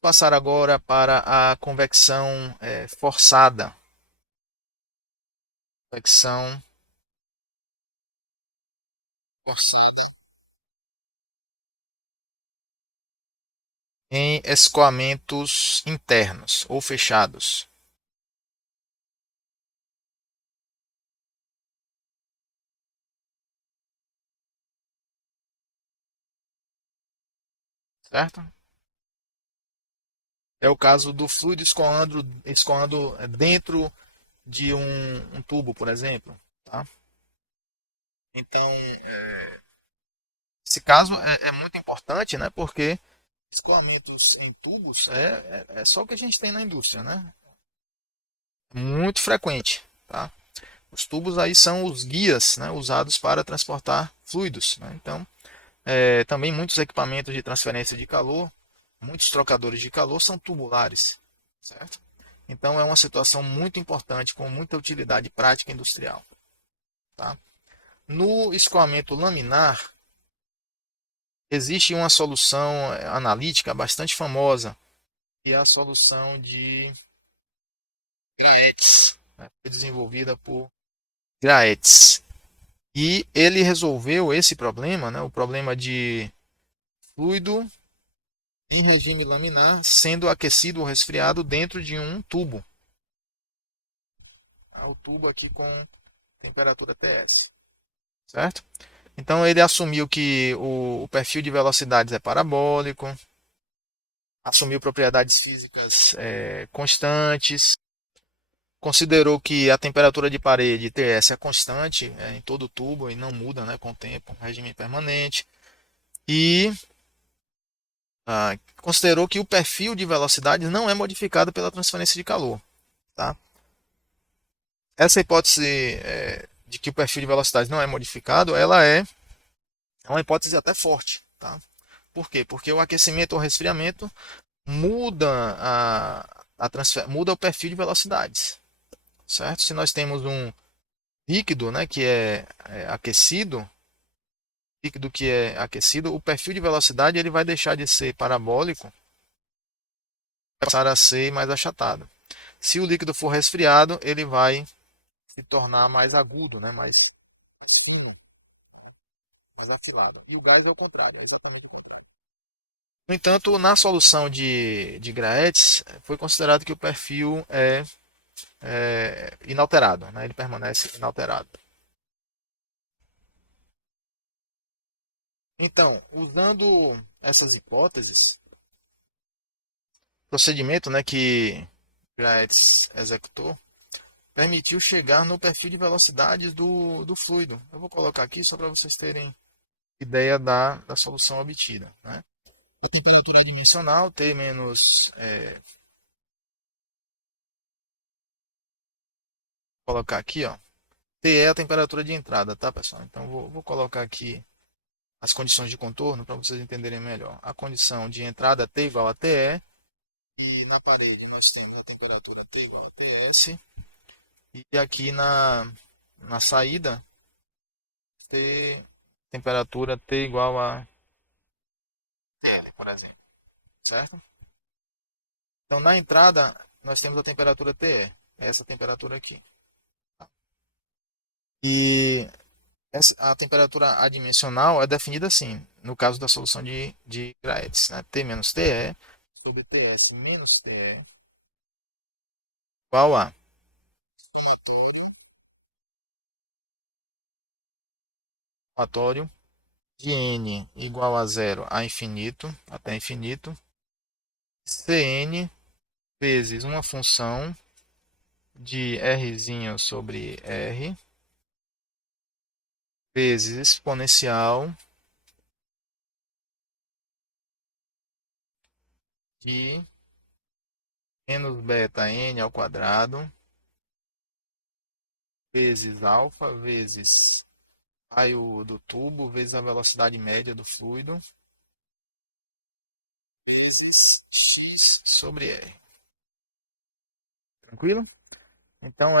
Passar agora para a convecção forçada. Convecção forçada em escoamentos internos ou fechados, certo? É o caso do fluido escoando dentro de um tubo, por exemplo, tá? Então, esse caso é muito importante, né? Porque escoamentos em tubos é só o que a gente tem na indústria, né? Muito frequente, tá? Os tubos aí são os guias, né, usados para transportar fluidos, né? Então, também muitos equipamentos de transferência de calor, muitos trocadores de calor são tubulares, certo? Então, é uma situação muito importante com muita utilidade prática industrial, tá? No escoamento laminar, existe uma solução analítica bastante famosa, que é a solução de Graetz, né? Foi desenvolvida por Graetz. E ele resolveu esse problema, né, o problema de fluido em regime laminar sendo aquecido ou resfriado dentro de um tubo. Tá? O tubo aqui com temperatura TS, certo? Então ele assumiu que o perfil de velocidades é parabólico, assumiu propriedades físicas constantes, considerou que a temperatura de parede TS é constante em todo o tubo e não muda, né, com o tempo, regime permanente. E considerou que o perfil de velocidade não é modificado pela transferência de calor. Tá? Essa hipótese de que o perfil de velocidade não é modificado, ela é uma hipótese até forte. Tá? Por quê? Porque o aquecimento ou resfriamento muda, muda o perfil de velocidades. Certo? Se nós temos um líquido, né, que é aquecido, líquido que é aquecido, o perfil de velocidade ele vai deixar de ser parabólico, vai passar a ser mais achatado. Se o líquido for resfriado, ele vai se tornar mais agudo, né? Mais fino, né? Mais afilado. E o gás é o contrário, é exatamente o contrário. No entanto, na solução de Graetz, foi considerado que o perfil é inalterado, né? Ele permanece inalterado. Então, usando essas hipóteses, o procedimento, né, que Graetz executou permitiu chegar no perfil de velocidades do fluido. Eu vou colocar aqui só para vocês terem ideia da solução obtida. Né? A temperatura adimensional, T menos. Vou colocar aqui, ó. T é a temperatura de entrada, tá, pessoal? Então vou colocar aqui as condições de contorno para vocês entenderem melhor. A condição de entrada T igual a TE, e na parede nós temos a temperatura T igual a TS, e aqui na saída, T, temperatura T igual a TL, por exemplo, certo? Então, na entrada, nós temos a temperatura TE, essa temperatura aqui. E a temperatura adimensional é definida assim, no caso da solução de Graetz, né? T menos TE sobre TS menos TE igual a somatório de n igual a zero a infinito, até infinito, Cn vezes uma função de r sobre r vezes exponencial de menos beta n ao quadrado vezes alfa vezes raio do tubo vezes a velocidade média do fluido vezes x sobre r. Tranquilo? Então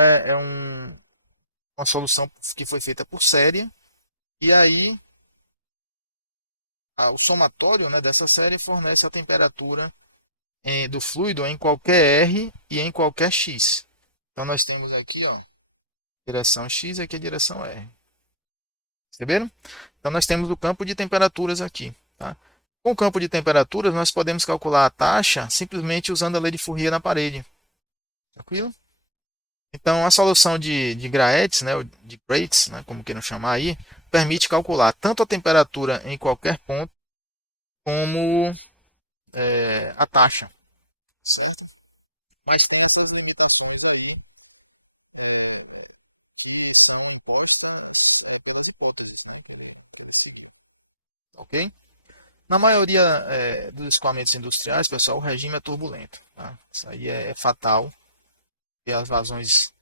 uma solução que foi feita por série e aí o somatório, né, dessa série fornece a temperatura do fluido em qualquer R e em qualquer X. Então nós temos aqui, ó, direção X e aqui a direção R. Perceberam? Então nós temos o campo de temperaturas aqui. Tá? Com o campo de temperaturas, nós podemos calcular a taxa simplesmente usando a lei de Fourier na parede. Tranquilo? Então a solução de Graetz, né, ou de Graetz, né, como queiram chamar aí, permite calcular tanto a temperatura em qualquer ponto, como a taxa, certo? Mas tem essas limitações aí que são impostas pelas hipóteses, né, que ele seguiu. Ok? Na maioria dos escoamentos industriais, pessoal, o regime é turbulento. Tá? Isso aí é fatal, e as vazões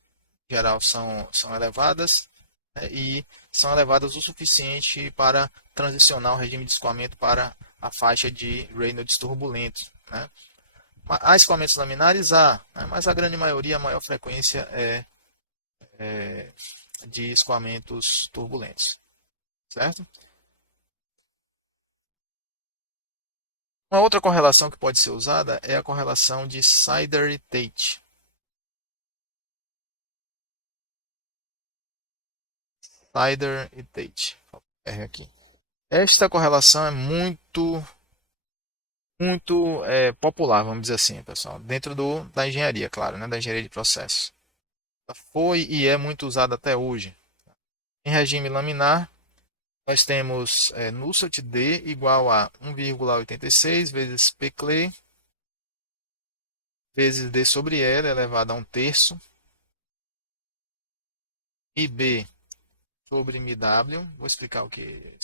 em geral são elevadas, né, e são elevadas o suficiente para transicionar o regime de escoamento para a faixa de Reynolds turbulento. Né? Há escoamentos laminares, né, mas a grande maioria, a maior frequência é de escoamentos turbulentos. Certo? Uma outra correlação que pode ser usada é a correlação de Sider e Tate. Sider e Tate. R aqui. Esta correlação é muito popular, vamos dizer assim, pessoal, dentro da engenharia, claro, né, da engenharia de processos. Foi e é muito usada até hoje. Em regime laminar, nós temos Nusselt D igual a 1,86 vezes P Clay vezes D sobre L elevado a 1/3 IB sobre MW, vou explicar o que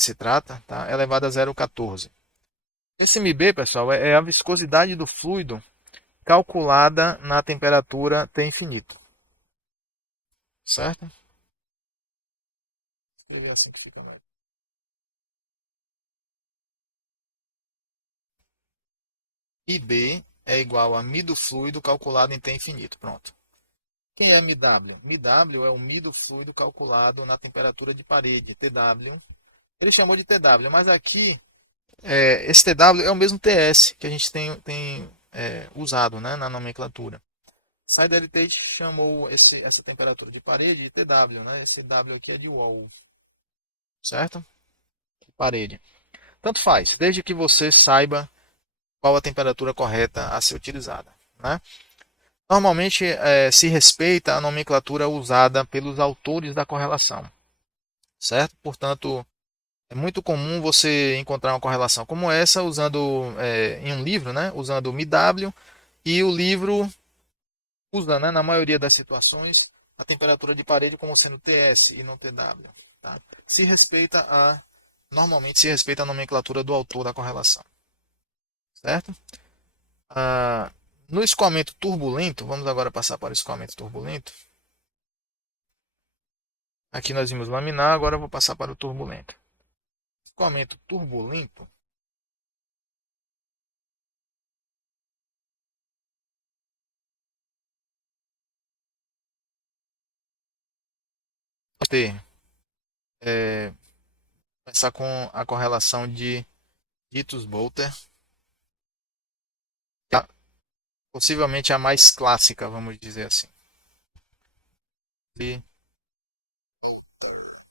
se trata, tá? Elevado a 0,14. Esse MB, pessoal, é a viscosidade do fluido calculada na temperatura T infinito. Certo? Vou escrever assim que fica melhor. IB é igual a μ do fluido calculado em T infinito. Pronto. Quem é MW? MW é o μ do fluido calculado na temperatura de parede, TW. Ele chamou de TW, mas aqui esse TW é o mesmo TS que a gente tem usado, né, na nomenclatura. Sider e Tate chamou essa temperatura de parede de TW, né? Esse W aqui é de wall, certo? De parede. Tanto faz, desde que você saiba qual a temperatura correta a ser utilizada, né? Normalmente se respeita a nomenclatura usada pelos autores da correlação, certo? Portanto, é muito comum você encontrar uma correlação como essa usando em um livro, né? Usando o MW, e o livro usa, né, na maioria das situações, a temperatura de parede como sendo TS e não TW. Tá? Normalmente se respeita a nomenclatura do autor da correlação. Certo? No escoamento turbulento, vamos agora passar para o escoamento turbulento. Aqui nós vimos laminar, agora eu vou passar para o turbulento. Escoamento turbulento. Ter começar com a correlação de Dietz-Bolter, possivelmente a mais clássica, vamos dizer assim. De Bolter.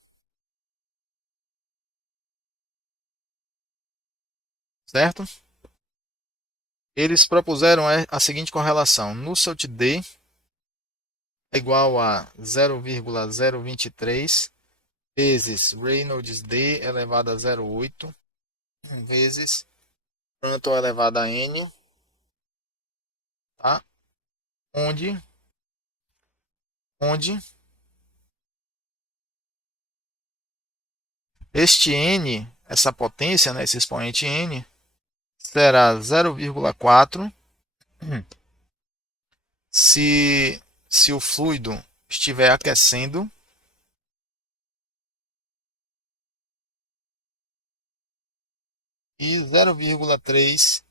Certo? Eles propuseram a seguinte correlação: Nusselt D é igual a 0,023 vezes Reynolds D elevado a 0,8 vezes Prandtl elevado a N, tá? onde este N, essa potência, né, esse expoente N, será 0,4 se o fluido estiver aquecendo e 0,3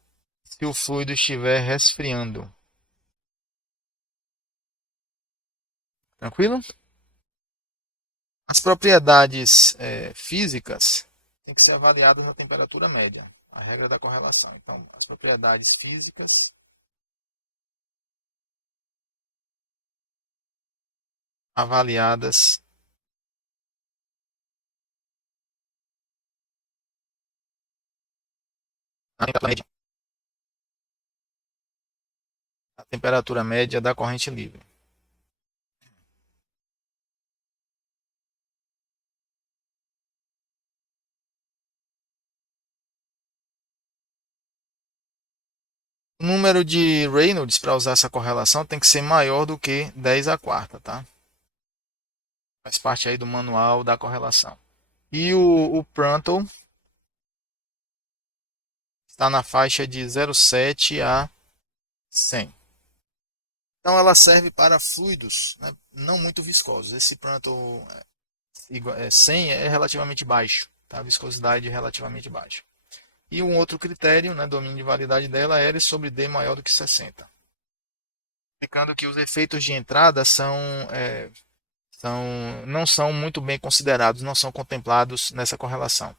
se o fluido estiver resfriando. Tranquilo? As propriedades físicas têm que ser avaliadas na temperatura média, a regra da correlação. Então, as propriedades físicas avaliadas na temperatura média da corrente livre. O número de Reynolds para usar essa correlação tem que ser maior do que 10 a quarta, tá? Faz parte aí do manual da correlação. E o Prandtl está na faixa de 0,7 a 100. Então ela serve para fluidos, né, não muito viscosos. Esse Prandtl 100 é relativamente baixo, tá? A viscosidade é relativamente baixa. E um outro critério, né, domínio de validade dela, é L sobre D maior do que 60. Explicando que os efeitos de entrada não são muito bem considerados, não são contemplados nessa correlação.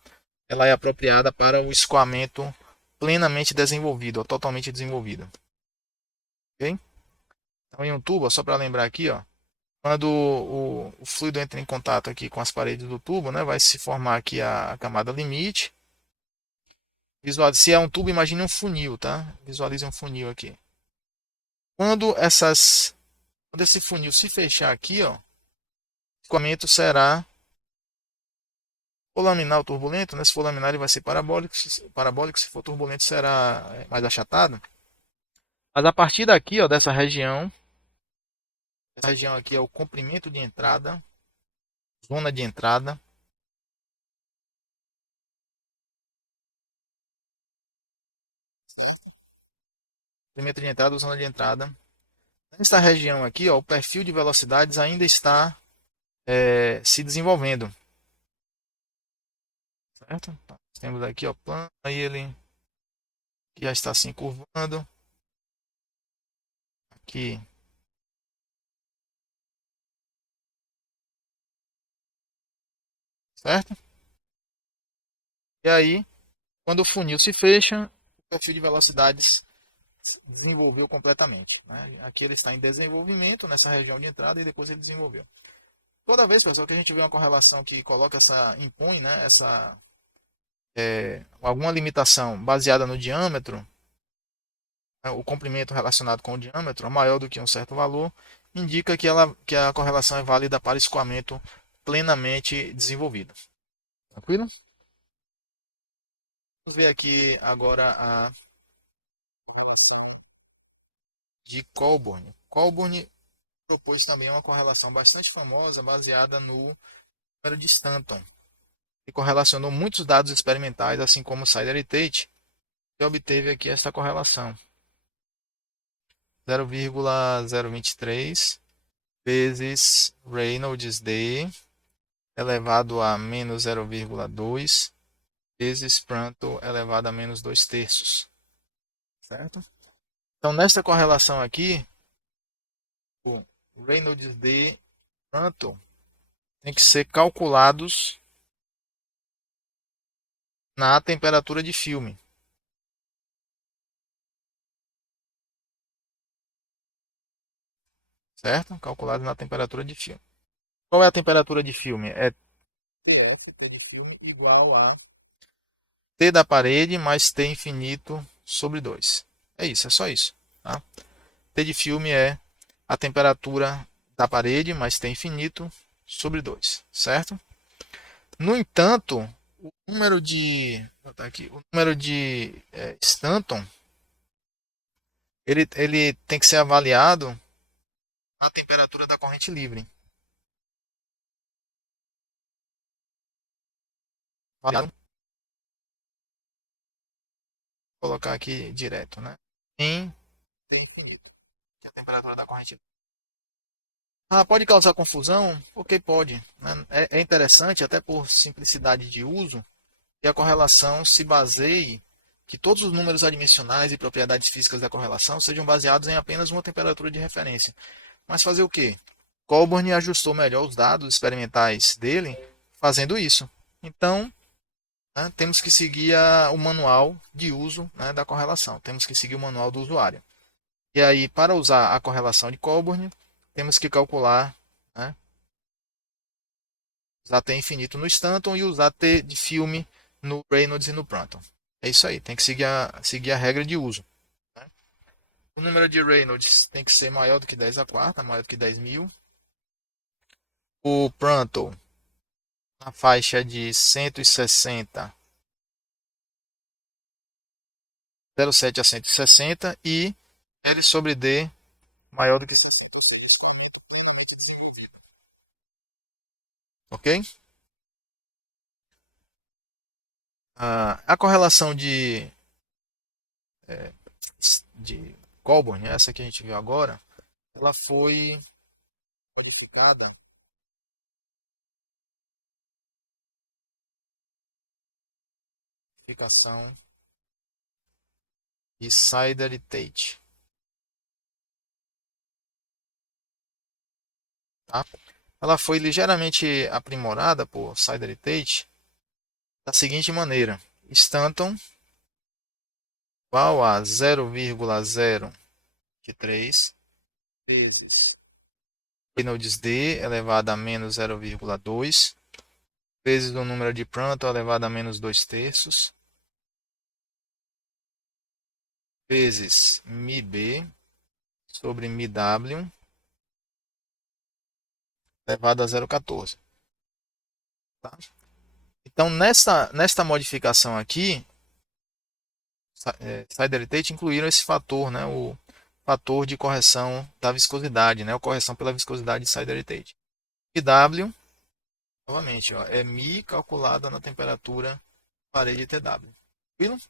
Ela é apropriada para o escoamento plenamente desenvolvido, ou totalmente desenvolvido. Okay? Então, em um tubo, só para lembrar aqui, ó, quando o fluido entra em contato aqui com as paredes do tubo, né, vai se formar aqui a camada limite. Se é um tubo, imagine um funil, tá? Visualize um funil aqui. Quando esse funil se fechar aqui, ó, o escoamento será for laminar ou turbulento, né? Se for laminar, ele vai ser parabólico, se for turbulento, será mais achatado. Mas a partir daqui, ó, essa região aqui é o comprimento de entrada, zona de entrada. Certo? Comprimento de entrada, zona de entrada. Nesta região aqui, ó, o perfil de velocidades ainda está se desenvolvendo. Certo? Então, temos aqui, ó, plano, aí ele já está se encurvando. Aqui. Certo? E aí, quando o funil se fecha, o perfil de velocidades desenvolveu completamente. Né? Aqui ele está em desenvolvimento nessa região de entrada e depois ele desenvolveu. Toda vez, pessoal, que a gente vê uma correlação que coloca impõe, né, alguma limitação baseada no diâmetro, né, o comprimento relacionado com o diâmetro maior do que um certo valor, indica que a correlação é válida para escoamento plenamente desenvolvido. Tranquilo? Vamos ver aqui agora a correlação de Colburn. Colburn propôs também uma correlação bastante famosa baseada no número de Stanton. E correlacionou muitos dados experimentais, assim como Sider e Tate, e obteve aqui esta correlação. 0,023 vezes Reynolds D elevado a menos 0,2 vezes Prandtl elevado a menos 2 terços. Certo? Então, nesta correlação aqui, o Reynolds D e Prandtl tem que ser calculados na temperatura de filme. Certo? Calculado na temperatura de filme. Qual é a temperatura de filme? É TF, T de filme, igual a T da parede mais T infinito sobre 2. É isso, é só isso. Tá? T de filme é a temperatura da parede mais T infinito sobre 2. Certo? No entanto, o número de, vou botar aqui, o número de Stanton ele tem que ser avaliado na temperatura da corrente livre. Vou colocar aqui direto, né? Em T infinito, que é a temperatura da corrente livre. Pode causar confusão? Ok, pode. Né? É interessante, até por simplicidade de uso, que a correlação se baseie, que todos os números adimensionais e propriedades físicas da correlação sejam baseados em apenas uma temperatura de referência. Mas fazer o quê? Colburn ajustou melhor os dados experimentais dele fazendo isso. Então, né, temos que seguir o manual de uso, né, da correlação. Temos que seguir o manual do usuário. E aí, para usar a correlação de Coburn, temos que calcular, né, usar T infinito no Stanton e usar T de filme no Reynolds e no Pranton. É isso aí, tem que seguir a regra de uso. Né? O número de Reynolds tem que ser maior do que 10 a quarta, maior do que 10.000. O Pranton na faixa de 160, 0,7 a 160 e L sobre D maior do que 60, ou seja, escoamento plenamente desenvolvido. Ok? A correlação de Coburn, essa que a gente viu agora, ela foi modificada modificação de Sider e Tate. Tá? Ela foi ligeiramente aprimorada por Sider e Tate da seguinte maneira: Stanton igual a 0,023 vezes Reynolds D elevado a menos 0,2 vezes o número de Pranton elevado a menos 2 terços vezes μB sobre μW elevado a 0,14. Tá? Então, nesta modificação aqui, Sider e Tate incluíram esse fator, né, o fator de correção da viscosidade, né, a correção pela viscosidade de Sider e Tate. MW, novamente, ó, é μ calculada na temperatura parede TW. Tranquilo?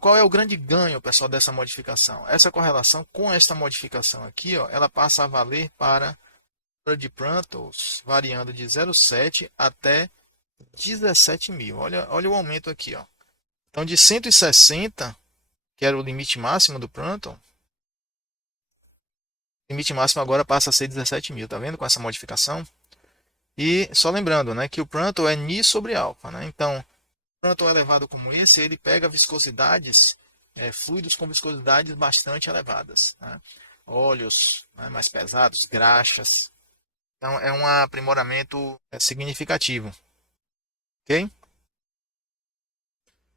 Qual é o grande ganho, pessoal, dessa modificação? Essa correlação com esta modificação aqui, ó, ela passa a valer para de Prantls variando de 0,7 até 17.000. Olha o aumento aqui. Ó. Então, de 160, que era o limite máximo do Pranton, o limite máximo agora passa a ser 17.000. Tá vendo com essa modificação? E só lembrando, né, que o Pranton é Ni sobre alfa. Né? Então, Pranton elevado como esse, ele pega viscosidades, fluidos com viscosidades bastante elevadas. Né? Óleos, né, mais pesados, graxas. Então, é um aprimoramento significativo. Ok?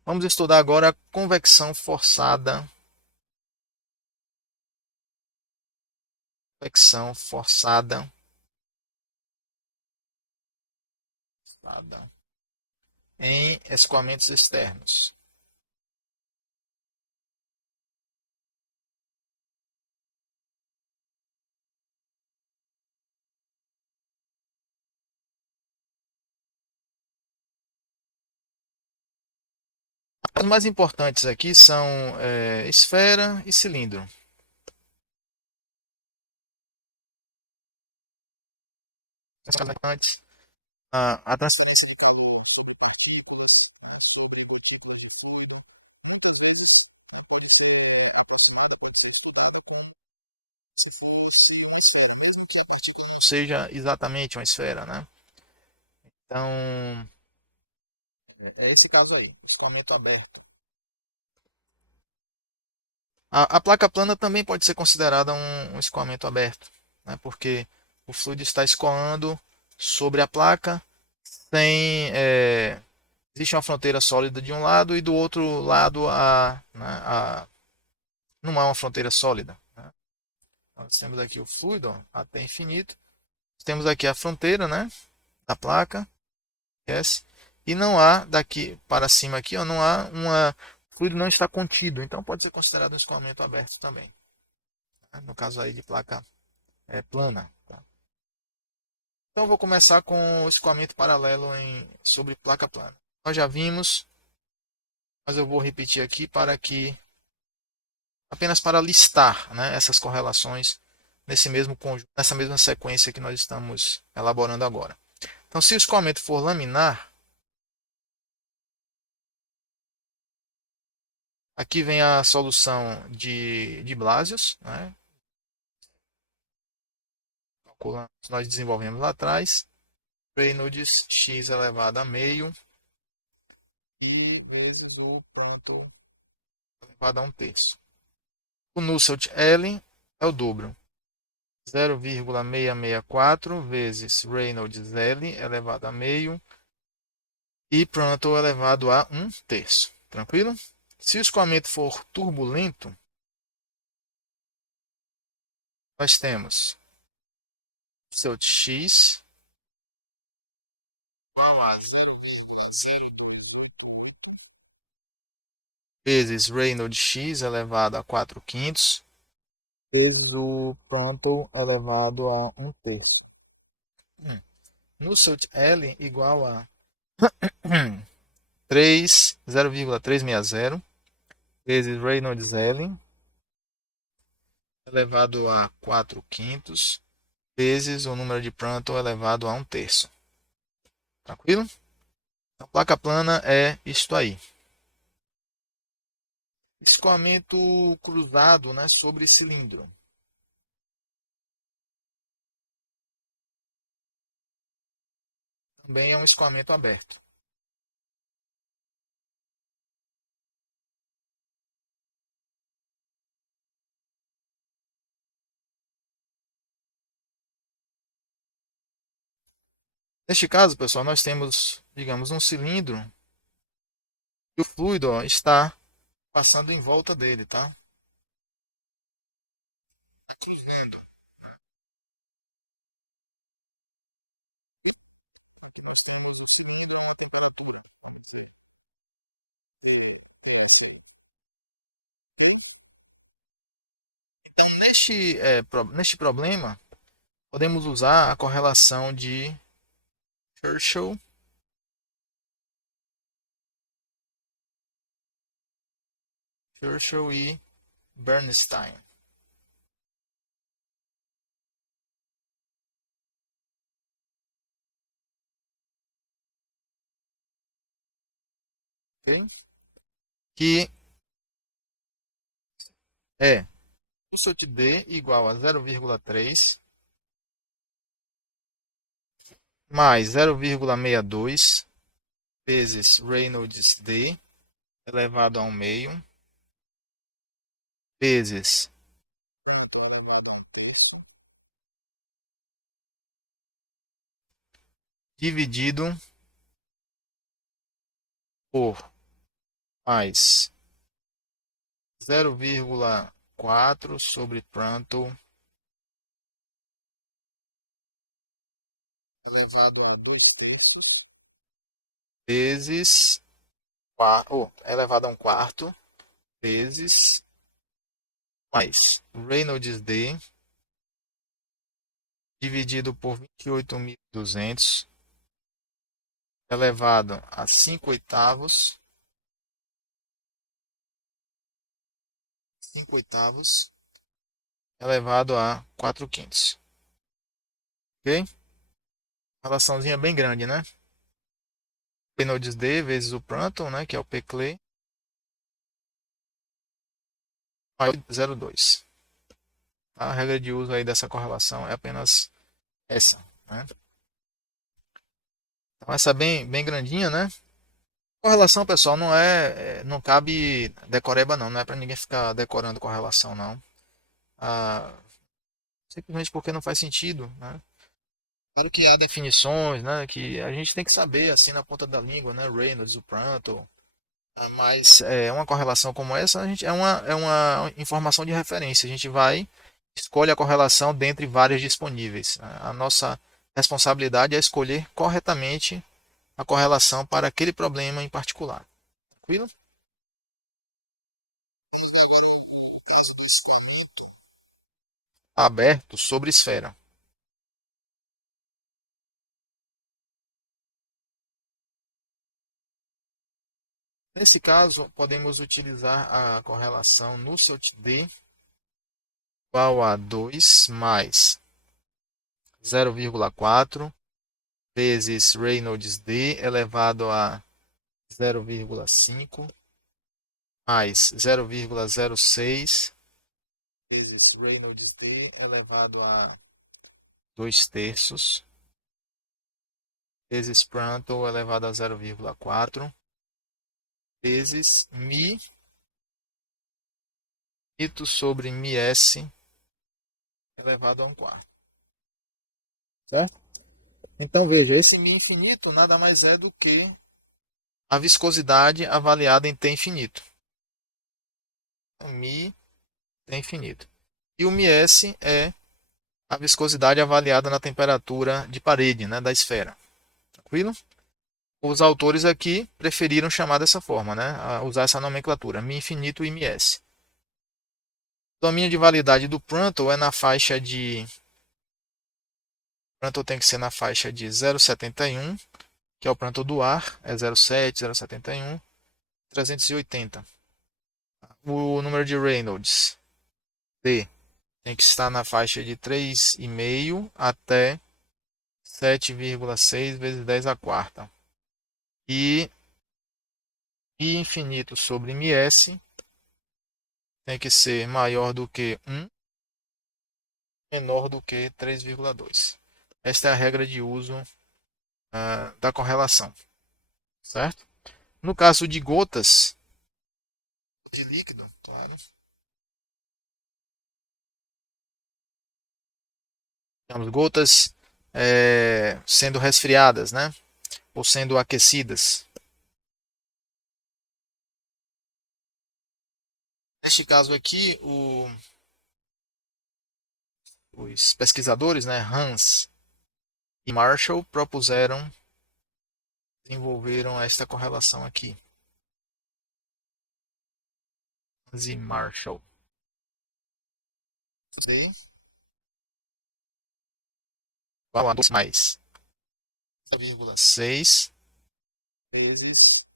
Vamos estudar agora a convecção forçada. Convecção forçada. Em escoamentos externos. Os mais importantes aqui são esfera e cilindro. A transferência de calor sobre partículas, né, sobre gotículas de fluido, muitas vezes, né, pode ser aproximada, pode ser estudada como se fosse uma esfera, mesmo que a partícula não seja exatamente uma esfera. Né? Então, é esse caso aí, o escoamento aberto. A placa plana também pode ser considerada um escoamento aberto, né? Porque o fluido está escoando sobre a placa sem existe uma fronteira sólida de um lado e do outro lado não há uma fronteira sólida. Né? Então, nós temos aqui o fluido ó, até infinito, temos aqui a fronteira, né, da placa, yes, e não há daqui para cima aqui, ó, não há o fluido não está contido, então pode ser considerado um escoamento aberto também. Né? No caso aí de placa plana. Tá? Então vou começar com o escoamento paralelo sobre placa plana. Nós já vimos, mas eu vou repetir aqui para que apenas para listar, né, essas correlações nesse mesmo conjunto, nessa mesma sequência que nós estamos elaborando agora. Então, se o escoamento for laminar, aqui vem a solução de Blasius, né, nós desenvolvemos lá atrás, Reynolds x elevado a meio e vezes o Prandtl elevado a 1/3. O Nusselt-Elling é o dobro. 0,664 vezes Reynolds-Elling elevado a meio e Prandtl elevado a 1/3. Tranquilo? Se o escoamento for turbulento, nós temos Nusselt-X igual a 0,0288 vezes Reynolds-X elevado a 4/5 vezes o Prandtl elevado a 1/3. Nusselt-Elling igual a 0,360 vezes Reynolds-Elling elevado a 4/5 vezes o número de Prandtl elevado a 1/3. Tranquilo? A placa plana é isto aí. Escoamento cruzado, né, sobre cilindro. Também é um escoamento aberto. Neste caso, pessoal, nós temos, digamos, um cilindro e o fluido está passando em volta dele, tá? Está cruzando, né? E aqui nós temos o cilindro a uma temperatura, vamos dizer, TS aí. Ok? Então, neste problema, podemos usar a correlação de Churchill e Bernstein. Ok? Que é o D igual a 0,3 mais 0,62 vezes Reynolds D elevado a 1 meio vezes Prandtl elevado a 1/3 dividido por mais 0,4 sobre Prandtl elevado a 2/3 vezes elevado a 1/4 vezes mais Reynolds D dividido por 28.200 elevado a 5/8 elevado a 4/5. Ok? Relaçãozinha bem grande, né? Reynolds D vezes o Prandtl, né, que é o P Clay, maior de 0,2. A regra de uso aí dessa correlação é apenas essa, né? Então essa é bem grandinha, né? Correlação, pessoal, não cabe decoreba não é para ninguém ficar decorando correlação não. Simplesmente porque não faz sentido, né? Claro que há definições, né, que a gente tem que saber assim na ponta da língua, né, Reynolds, o Prandtl, mas uma correlação como essa é uma informação de referência. A gente escolhe a correlação dentre várias disponíveis. A nossa responsabilidade é escolher corretamente a correlação para aquele problema em particular. Tranquilo? Vamos ver agora o caso do escoamento aberto sobre esfera. Nesse caso, podemos utilizar a correlação Nusselt-D igual a 2 mais 0,4 vezes Reynolds D elevado a 0,5 mais 0,06 vezes Reynolds D elevado a 2/3 vezes Prandtl elevado a 0,4 vezes mi infinito sobre ms elevado a um quarto. Certo? Então veja, esse mi infinito nada mais é do que a viscosidade avaliada em T infinito. Mi T infinito. E o ms é a viscosidade avaliada na temperatura de parede, né, da esfera. Tranquilo? Os autores aqui preferiram chamar dessa forma, né, usar essa nomenclatura, mi infinito e ms. O domínio de validade do Prandtl é na faixa de... Prandtl tem que ser na faixa de 0,71, que é o Prandtl do ar, é 0,7, 0,71, 380. O número de Reynolds, D, tem que estar na faixa de 3,5 até 7,6 vezes 10 a quarta. E I infinito sobre ms tem que ser maior do que 1, menor do que 3,2. Esta é a regra de uso da correlação. Certo? No caso de gotas de líquido, claro, temos gotas sendo resfriadas, né? Ou sendo aquecidas. Neste caso aqui, os pesquisadores, né, Hans e Marshall, desenvolveram esta correlação aqui. Hans e Marshall. D igual a 2 mais 0,6 vezes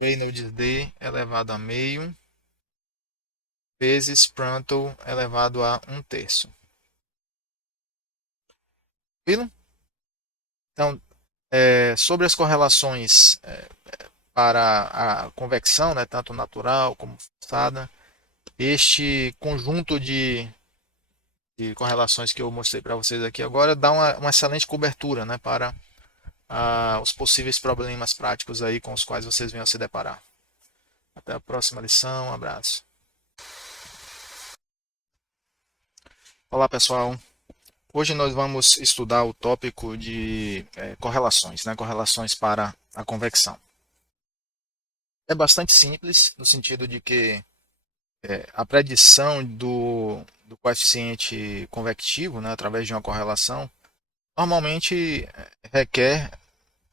Reynolds D elevado a meio vezes Prandtl elevado a 1/3. Tranquilo? Então, sobre as correlações para a convecção, né, tanto natural como forçada, este conjunto de correlações que eu mostrei para vocês aqui agora dá uma excelente cobertura, né, para os possíveis problemas práticos aí com os quais vocês venham se deparar. Até a próxima lição, um abraço. Olá pessoal, hoje nós vamos estudar o tópico de correlações, né, correlações para a convecção. É bastante simples, no sentido de que a predição do coeficiente convectivo, né, através de uma correlação, normalmente requer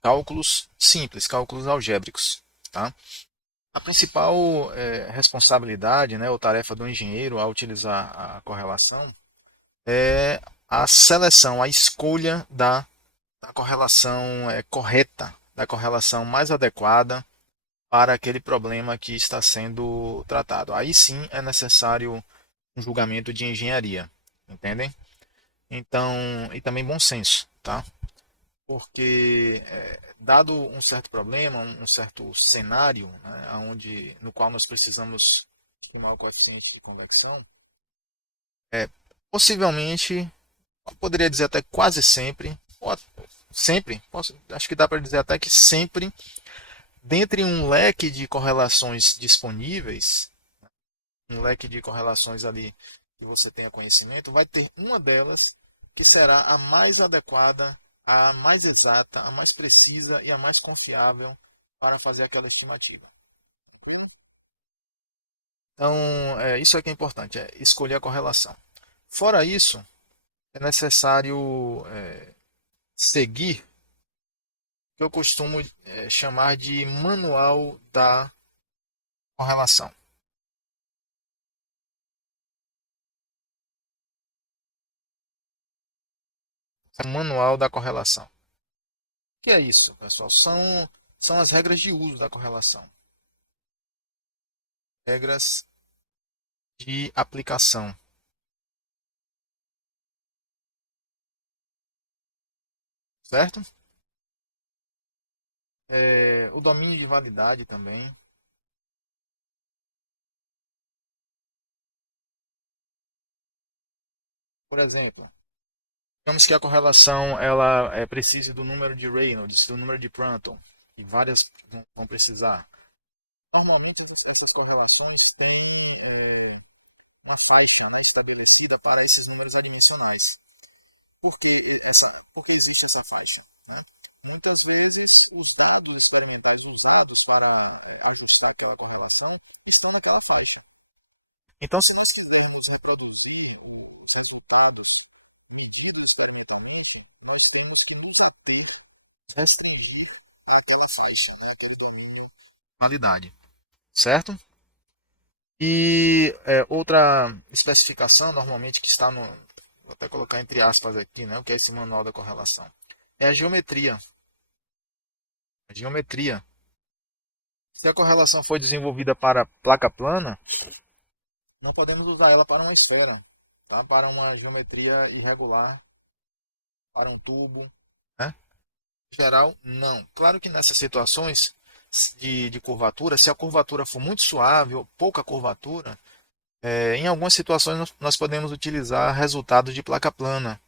cálculos simples, cálculos algébricos. Tá? A principal responsabilidade, né, ou tarefa do engenheiro ao utilizar a correlação é a seleção, a escolha da correlação correta, da correlação mais adequada para aquele problema que está sendo tratado. Aí sim é necessário um julgamento de engenharia, entendem? Então, e também bom senso, tá? Porque dado um certo problema, um certo cenário, né, no qual nós precisamos estimar o coeficiente de convecção, possivelmente, poderia dizer até quase sempre, ou sempre, acho que dá para dizer até que sempre, dentre um leque de correlações disponíveis, um leque de correlações ali que você tenha conhecimento, vai ter uma delas que será a mais adequada, a mais exata, a mais precisa e a mais confiável para fazer aquela estimativa. Tranquilo? Então, isso é que é importante, é escolher a correlação. Fora isso, é necessário seguir o que eu costumo chamar de manual da correlação. Manual da correlação. O que é isso, pessoal? São as regras de uso da correlação. Regras de aplicação. Certo? O domínio de validade também. Por exemplo, digamos que a correlação ela precise do número de Reynolds, do número de Prandtl, e várias vão precisar. Normalmente essas correlações têm uma faixa, né, estabelecida para esses números adimensionais. Por que existe essa faixa? Né? Muitas vezes os dados experimentais usados para ajustar aquela correlação estão naquela faixa. Então, se nós quisermos reproduzir os resultados medidos experimentalmente, nós temos que nos ater, restringir àquela faixa, né, aquele domínio de validade, certo? E outra especificação, normalmente, que está no. Vou até colocar entre aspas aqui, né, o que é esse manual da correlação. É a geometria. A geometria. Se a correlação foi desenvolvida para placa plana, não podemos usar ela para uma esfera, tá? Para uma geometria irregular, para um tubo, né? Em geral, não. Claro que nessas situações de curvatura, se a curvatura for muito suave ou pouca curvatura, em algumas situações nós podemos utilizar resultados de placa plana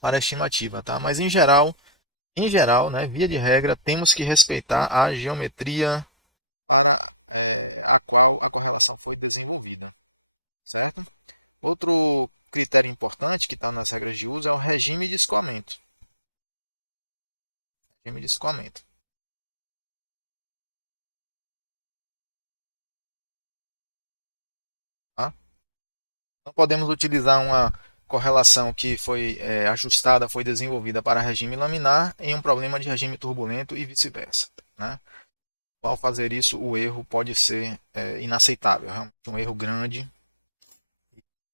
para a estimativa, tá? Mas em geral, né, via de regra, temos que respeitar a geometria para a qual a correlação foi desenvolvida, certo? Outro critério importante que está nas regras de uso é o regime de escoamento. Regime de escoamento. Tá? Não podemos utilizar uma correlação que foi ajustada, foi desenvolvida para regime laminar em um problema de regime turbulento e vice-versa. Né? Ao fazer isso, o erro pode ser inaceitável, realmente um erro grande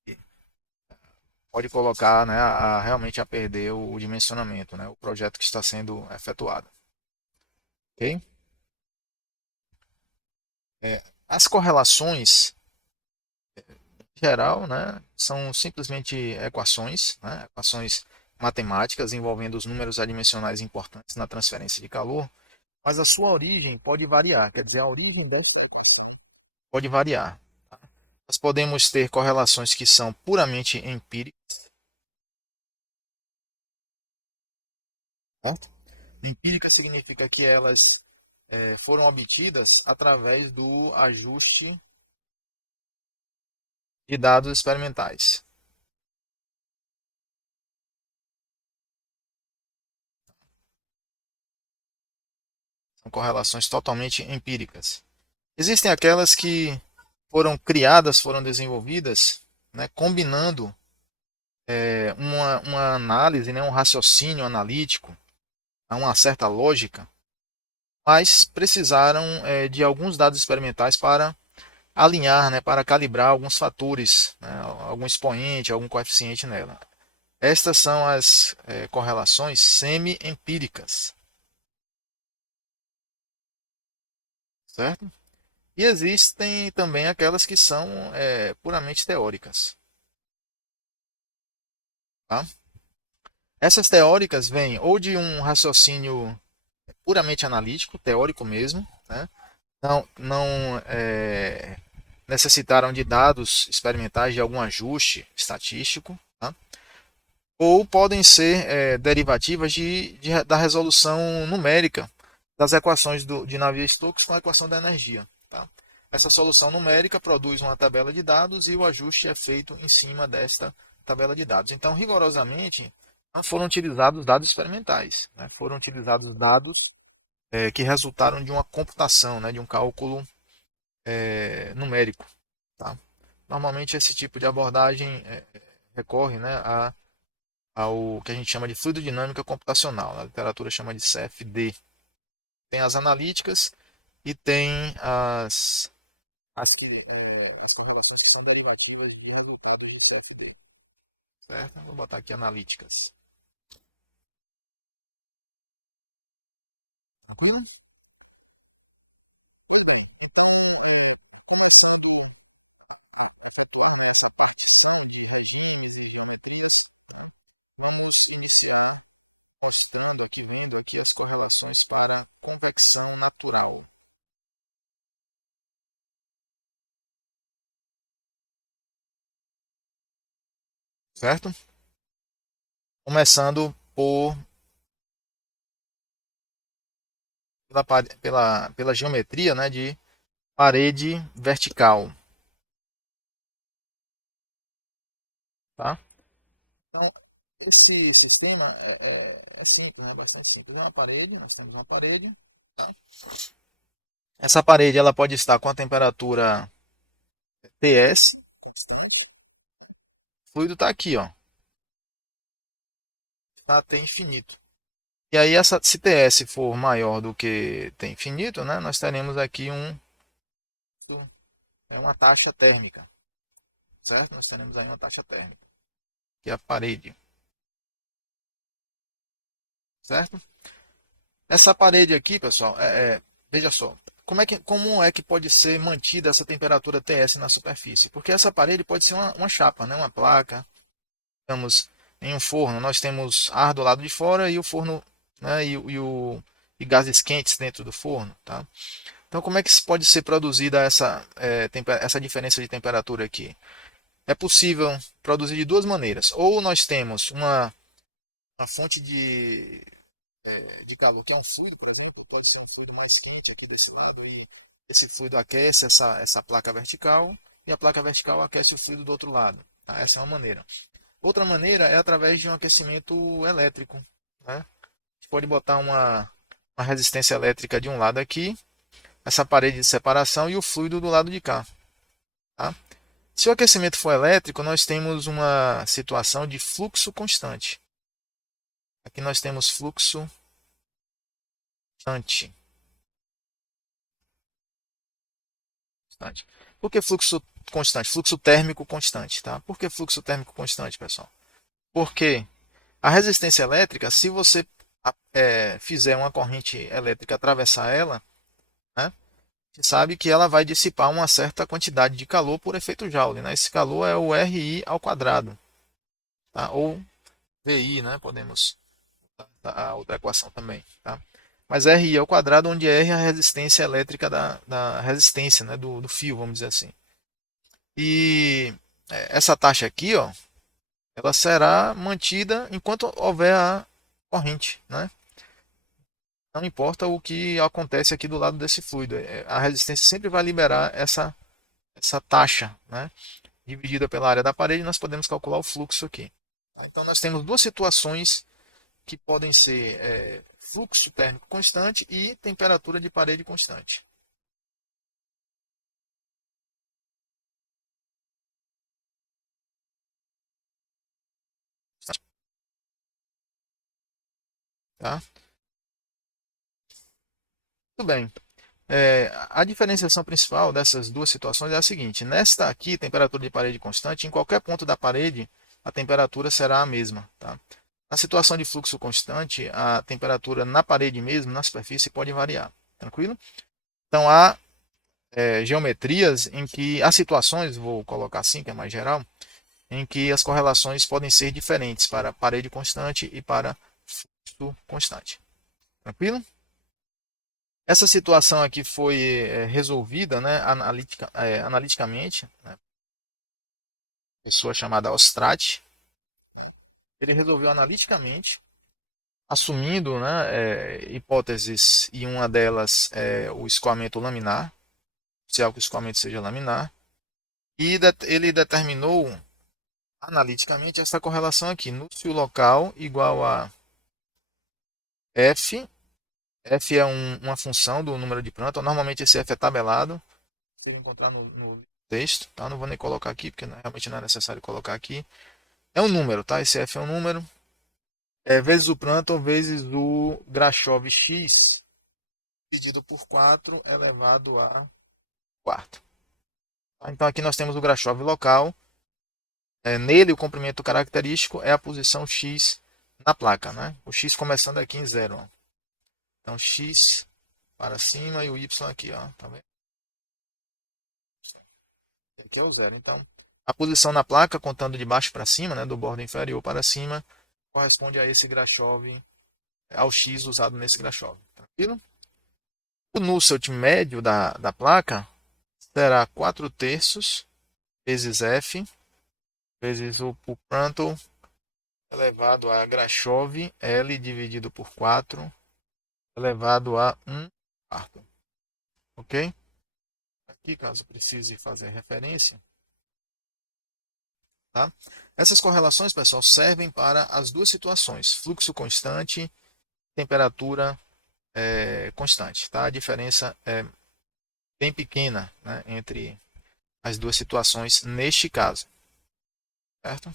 e pode colocar, né, realmente a perder o dimensionamento, né, o projeto que está sendo efetuado. Okay? As correlações, em geral, né, são simplesmente equações, né, equações matemáticas envolvendo os números adimensionais importantes na transferência de calor, mas a sua origem pode variar, quer dizer, a origem desta equação pode variar. Tá? Nós podemos ter correlações que são puramente empíricas, certo? Empírica significa que elas foram obtidas através do ajuste de dados experimentais. São correlações totalmente empíricas. Existem aquelas que foram criadas, foram desenvolvidas, né, combinando uma análise, né, um raciocínio analítico, uma certa lógica, mas precisaram de alguns dados experimentais para alinhar, né, para calibrar alguns fatores, né, algum expoente, algum coeficiente nela. Estas são as correlações semi-empíricas, certo? E existem também aquelas que são puramente teóricas. Tá? Essas teóricas vêm ou de um raciocínio puramente analítico, teórico mesmo, né? Não necessitaram de dados experimentais de algum ajuste estatístico, tá? Ou podem ser derivativas da resolução numérica das equações de Navier-Stokes com a equação da energia. Tá? Essa solução numérica produz uma tabela de dados e o ajuste é feito em cima desta tabela de dados. Então, rigorosamente, não foram utilizados dados experimentais, né? Foram utilizados dados que resultaram de uma computação, né? De um cálculo numérico. Tá? Normalmente, esse tipo de abordagem recorre, né, ao que a gente chama de fluidodinâmica computacional. A literatura chama de CFD. Tem as analíticas e tem as correlações que são derivativas de resultados de CFD. Certo? Vou botar aqui analíticas. Tranquilo? Pois bem, então, começando a efetuar, né, essa partição de regimes e geometrias, né, vamos iniciar mostrando aqui, vendo aqui as correlações para convecção natural. Certo? Começando pela geometria, né, de parede vertical. Tá? Então, esse sistema é simples, né? Bastante simples. É uma parede, nós temos uma parede. Tá? Essa parede ela pode estar com a temperatura TS constante. O fluido está aqui, ó, está até infinito. E aí, se TS for maior do que T infinito, né, nós teremos aqui uma taxa térmica, certo? Nós teremos aí uma taxa térmica, que é a parede, certo? Essa parede aqui, pessoal, veja só, como é que pode ser mantida essa temperatura TS na superfície? Porque essa parede pode ser uma chapa, né, uma placa. Estamos em um forno, nós temos ar do lado de fora e o forno, né, e gases quentes dentro do forno, tá? Então, como é que pode ser produzida essa diferença de temperatura aqui? É possível produzir de duas maneiras. Ou nós temos uma fonte de calor, que é um fluido, por exemplo, pode ser um fluido mais quente aqui desse lado, e esse fluido aquece essa placa vertical, e a placa vertical aquece o fluido do outro lado. Tá? Essa é uma maneira. Outra maneira é através de um aquecimento elétrico. Né? A gente pode botar uma resistência elétrica de um lado aqui, essa parede de separação e o fluido do lado de cá. Tá? Se o aquecimento for elétrico, nós temos uma situação de fluxo constante. Aqui nós temos fluxo constante. Por que fluxo constante? Fluxo térmico constante. Tá? Por que fluxo térmico constante, pessoal? Porque a resistência elétrica, se você fizer uma corrente elétrica atravessar ela, né, a gente sabe que ela vai dissipar uma certa quantidade de calor por efeito Joule. Né? Esse calor é o RI ao quadrado. Tá? Ou VI, né? Podemos a outra equação também. Tá? Mas RI ao quadrado, onde R é a resistência elétrica da resistência, né? do fio, vamos dizer assim. E essa taxa aqui, ó, ela será mantida enquanto houver a corrente. Né? Não importa o que acontece aqui do lado desse fluido. A resistência sempre vai liberar essa taxa, né? Dividida pela área da parede, nós podemos calcular o fluxo aqui. Tá? Então, nós temos duas situações que podem ser fluxo térmico constante e temperatura de parede constante. Tá? Tudo bem. A diferenciação principal dessas duas situações é a seguinte: nesta aqui, temperatura de parede constante, em qualquer ponto da parede, a temperatura será a mesma. Tá? Na situação de fluxo constante, a temperatura na parede mesmo, na superfície, pode variar. Tranquilo? Então, há geometrias em que, há situações, vou colocar assim, que é mais geral, em que as correlações podem ser diferentes para parede constante e para fluxo constante. Tranquilo? Essa situação aqui foi resolvida, né, analiticamente, né, pessoa chamada Ostrati, né, ele resolveu analiticamente, assumindo, né, hipóteses, e uma delas é o escoamento laminar, se que o escoamento seja laminar, e ele determinou analiticamente essa correlação aqui, núcleo local igual a F. F é uma função do número de Prandtl. Normalmente esse F é tabelado. Você vai encontrar no texto. Tá? Não vou nem colocar aqui, porque realmente não é necessário colocar aqui. É um número, tá? Esse F é um número. Vezes o Prandtl vezes o Grashof X dividido por 4 elevado a quarto. Tá? Então aqui nós temos o Grashof local. Nele o comprimento característico é a posição X na placa. Né? O X começando aqui em 0. Ó. Então X para cima e o Y aqui. Ó. Tá vendo? E aqui é o 0. Então, a posição na placa, contando de baixo para cima, né, do bordo inferior para cima, corresponde a esse Grashof, ao X usado nesse Grashof. Tranquilo? O Nusselt médio da placa será 4 terços vezes F, vezes o Prandtl elevado a Grashof L dividido por 4 elevado a 1 quarto. Ok? aqui, caso precise fazer referência. Tá? Essas correlações, pessoal, servem para as duas situações, fluxo constante, temperatura constante. Tá? A diferença é bem pequena, né, entre as duas situações neste caso. Certo?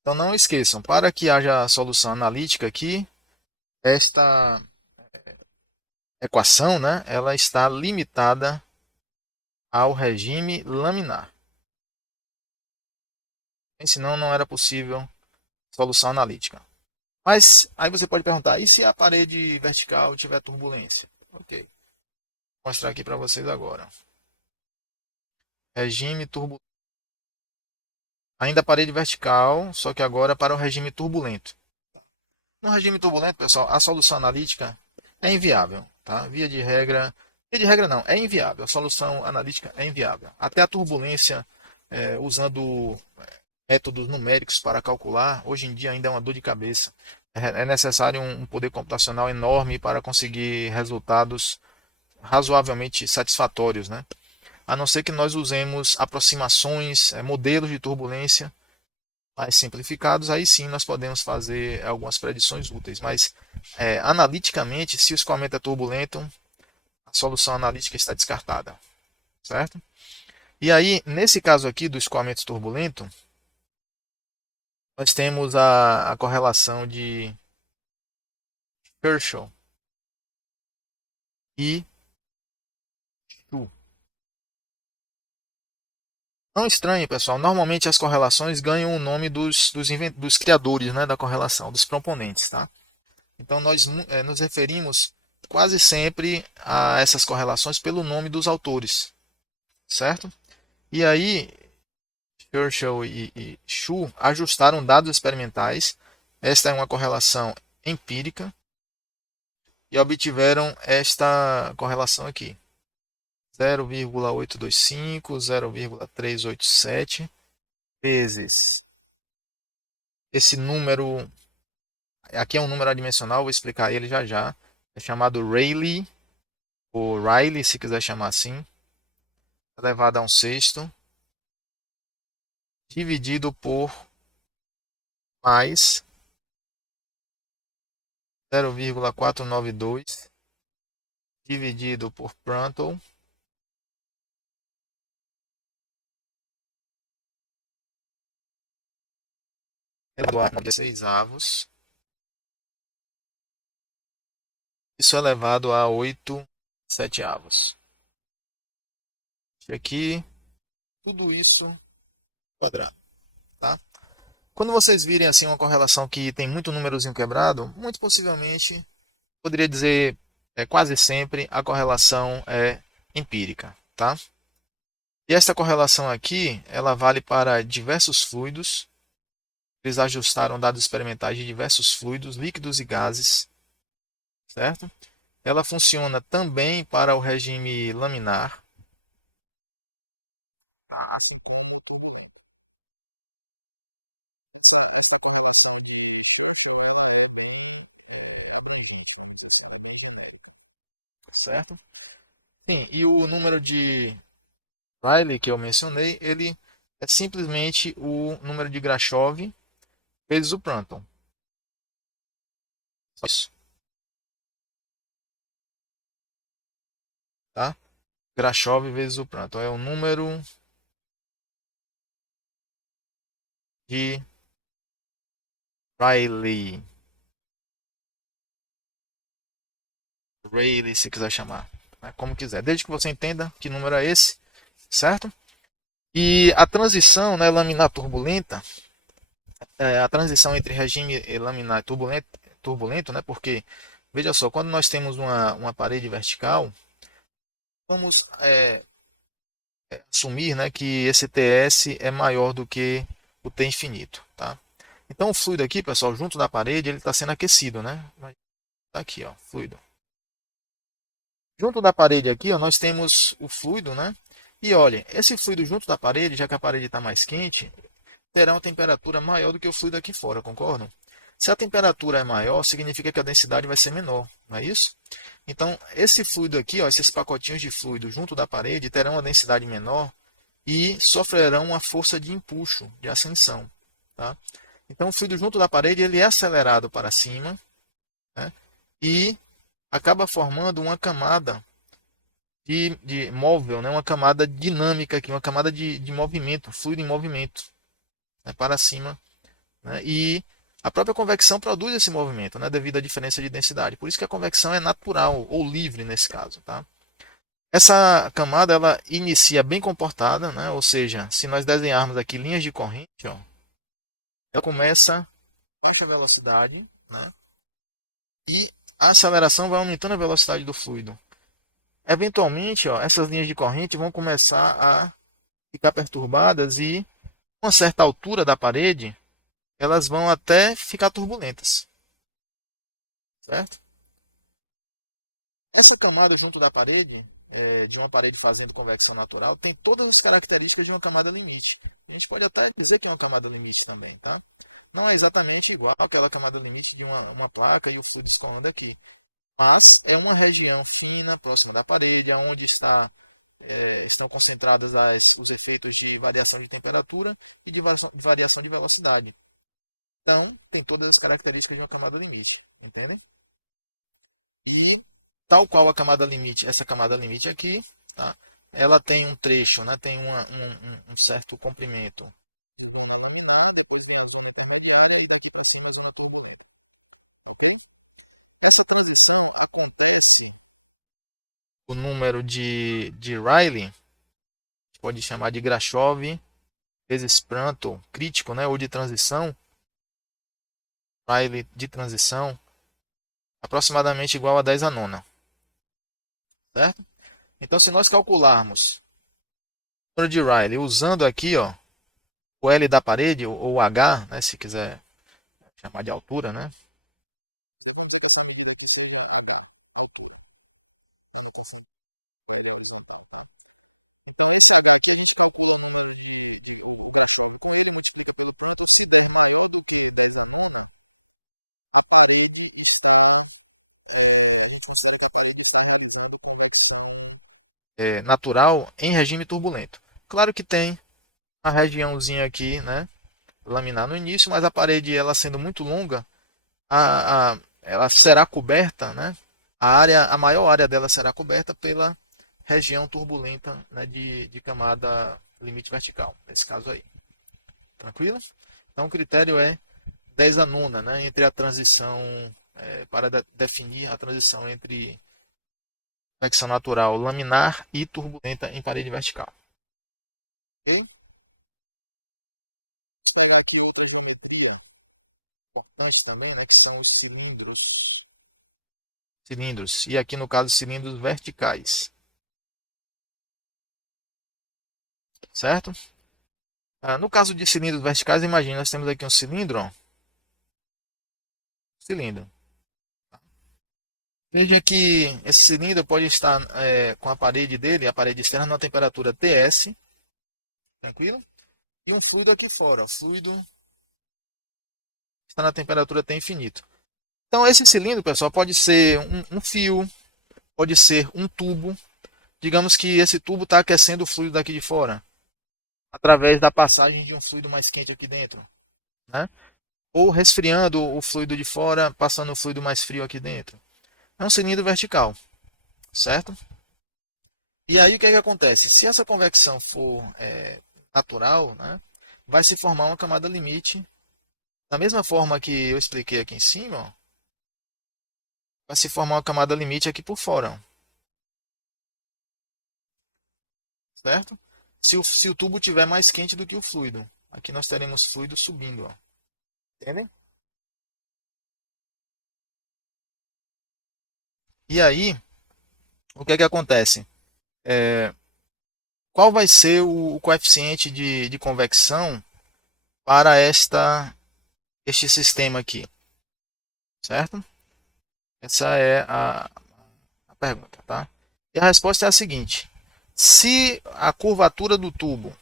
Então não esqueçam, para que haja solução analítica aqui, esta equação, né, ela está limitada ao regime laminar. Senão não era possível solução analítica. Mas aí você pode perguntar, e se a parede vertical tiver turbulência? Ok, vou mostrar aqui para vocês agora. Regime turbulento. Ainda a parede vertical, só que agora para o regime turbulento. No regime turbulento, pessoal, a solução analítica é inviável. Tá? Via de regra não, é inviável. A solução analítica é inviável. Até a turbulência, usando métodos numéricos para calcular, hoje em dia ainda é uma dor de cabeça. É necessário um poder computacional enorme para conseguir resultados razoavelmente satisfatórios, né? A não ser que nós usemos aproximações, modelos de turbulência mais simplificados, aí sim nós podemos fazer algumas predições úteis. Mas analiticamente, se o escoamento é turbulento, a solução analítica está descartada, certo? E aí, nesse caso aqui do escoamento turbulento, nós temos a correlação de Herschel e Chu. Não estranhe, pessoal, normalmente as correlações ganham o nome dos criadores, né, da correlação, dos proponentes. Tá? Então nós nos referimos quase sempre a essas correlações pelo nome dos autores. Certo? E aí, Herschel e Chu ajustaram dados experimentais. Esta é uma correlação empírica. E obtiveram esta correlação aqui. 0,825, 0,387 vezes esse número. Aqui é um número adimensional, vou explicar ele já já. É chamado Rayleigh, ou Rayleigh, se quiser chamar assim. Elevado a um sexto, dividido por mais 0,492, dividido por Prandtl, elevado a 96 avos. Isso é elevado a 8 7avos. Aqui, tudo isso quadrado. Tá? Quando vocês virem assim uma correlação que tem muito númerozinho quebrado, muito possivelmente, poderia dizer quase sempre, a correlação é empírica. Tá? E esta correlação aqui, ela vale para diversos fluidos. Eles ajustaram dados experimentais de diversos fluidos, líquidos e gases. Certo? Ela funciona também para o regime laminar, tá? Assim como o turbulento. Esta correlação de Churchill ela é bem abrangente, vamos dizer assim, ela é bem genérica. Certo? Sim, e o número de Rayleigh que eu mencionei, ele é simplesmente o número de Grashov vezes o Prandtl. Isso. Tá? Grashov vezes o Prandtl é o número de Rayleigh. Rayleigh, se quiser chamar, né? Como quiser, desde que você entenda que número é esse, certo? E a transição, né, laminar turbulenta, a transição entre regime laminar e turbulento, né? Porque veja só, quando nós temos uma parede vertical, vamos assumir, né, que esse TS é maior do que o T infinito, tá? Então o fluido aqui, pessoal, junto da parede, ele está sendo aquecido, né? Tá aqui, ó, fluido. Junto da parede aqui, ó, nós temos o fluido, né? E olha, esse fluido junto da parede, já que a parede está mais quente, terá uma temperatura maior do que o fluido aqui fora, concordam? Se a temperatura é maior, significa que a densidade vai ser menor, não é isso? Então, esse fluido aqui, ó, esses pacotinhos de fluido junto da parede terão uma densidade menor e sofrerão uma força de empuxo, de ascensão. Tá? Então, o fluido junto da parede ele é acelerado para cima, né, e acaba formando uma camada de móvel, né, uma camada dinâmica, aqui, uma camada de movimento, fluido em movimento, né, para cima. Né, e a própria convecção produz esse movimento, né, devido à diferença de densidade. Por isso que a convecção é natural ou livre nesse caso. Tá? Essa camada ela inicia bem comportada, né, ou seja, se nós desenharmos aqui linhas de corrente, ó, ela começa a baixa velocidade, né, e a aceleração vai aumentando a velocidade do fluido. Eventualmente, ó, essas linhas de corrente vão começar a ficar perturbadas e, a uma certa altura da parede, elas vão até ficar turbulentas. Certo? Essa camada junto da parede, de uma parede fazendo convecção natural, tem todas as características de uma camada limite. A gente pode até dizer que é uma camada limite também. Tá? Não é exatamente igual àquela camada limite de uma placa e o fluido escoando aqui. Mas é uma região fina, próxima da parede, onde estão concentradas os efeitos de variação de temperatura e de variação de velocidade. Então, tem todas as características de uma camada limite, entendem? E, tal qual a camada limite, essa camada limite aqui, tá? Ela tem um trecho, né? Tem um certo comprimento de zona laminar, depois vem a zona intermediária e daqui para cima a zona turbulenta. Ok? Essa transição acontece o número de Rayleigh, pode chamar de Grashov, vezes Prandtl crítico, né, ou de transição, Rayleigh de transição, aproximadamente igual a 10 a nona. Certo? Então, se nós calcularmos o número de Rayleigh usando aqui, ó, o L da parede, ou o H, né, se quiser chamar de altura, né? Vamos dizer que essa medida aqui seja H, altura, para não confundir, o L é horizontal, tá? Então, esse H aqui a gente calcula o número o Grashov com ele, multiplica pelo Prandtl. Se der maior do que 10 a nona, a parede está, a gente considera que a parede está realizando convecção natural em regime turbulento. Claro que tem a regiãozinha aqui, né, laminar no início, mas a parede, ela sendo muito longa, ela será coberta, né, a maior área dela será coberta pela região turbulenta, né, de camada limite vertical, nesse caso aí. Tranquilo? Então o critério é 10 a nona, né, entre a transição, para definir a transição entre convecção natural laminar e turbulenta em parede vertical. Ok? Vamos pegar aqui outra geometria importante também, né, que são os cilindros. E aqui no caso cilindros verticais. Certo? No caso de cilindros verticais, imagine, nós temos aqui um cilindro. Ó. Cilindro. Veja que esse cilindro pode estar com a parede dele, a parede externa, na temperatura TS. Tranquilo? E um fluido aqui fora. O fluido está na temperatura T infinito. Então, esse cilindro, pessoal, pode ser um fio, pode ser um tubo. Digamos que esse tubo está aquecendo o fluido daqui de fora, através da passagem de um fluido mais quente aqui dentro. Né? Ou resfriando o fluido de fora, passando o fluido mais frio aqui dentro. É um cilindro vertical, certo? E aí o que acontece? Se essa convecção for natural, né, vai se formar uma camada limite. Da mesma forma que eu expliquei aqui em cima, ó, vai se formar uma camada limite aqui por fora. Ó. Certo? Se o tubo estiver mais quente do que o fluido. Aqui nós teremos fluido subindo. Ó. Entendem? E aí, o que acontece? Qual vai ser o coeficiente de convecção para este sistema aqui? Certo? Essa é a pergunta. Tá? E a resposta é a seguinte. Se a curvatura do tubo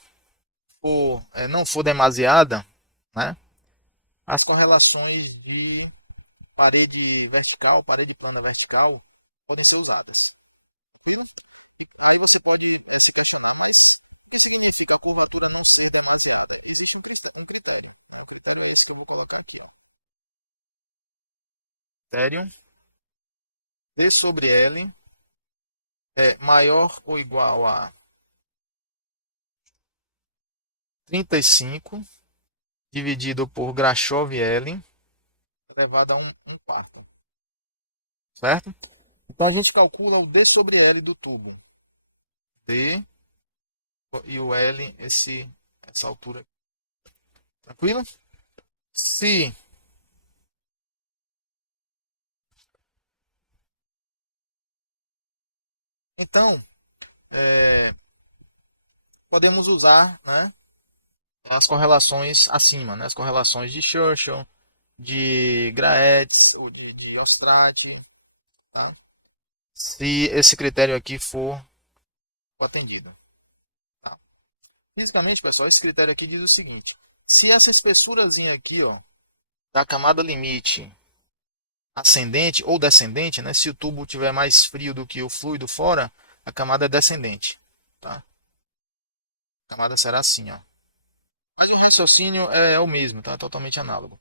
não for demasiada, né, as correlações de parede vertical, parede plana vertical, podem ser usadas. Tranquilo? E aí você pode se questionar, mas o que significa a curvatura não ser demasiada? Existe um critério. Né? O critério é esse que eu vou colocar aqui. Ó. Critério D sobre L é maior ou igual a 35 dividido por Grashow L elevado a 1 quarto. Certo? Então a gente calcula o D sobre L do tubo. D e o L, essa altura aqui. Tranquilo? Se então, podemos usar, né, as correlações acima, né, as correlações de Churchill, de Graetz ou de Ostrati, tá? Se esse critério aqui for atendido. Tá? Fisicamente, pessoal, esse critério aqui diz o seguinte: se essa espessurazinha aqui, ó, da camada limite ascendente ou descendente, né, se o tubo tiver mais frio do que o fluido fora, a camada é descendente. Tá? A camada será assim. Ó. Mas o raciocínio é o mesmo, tá? Totalmente análogo.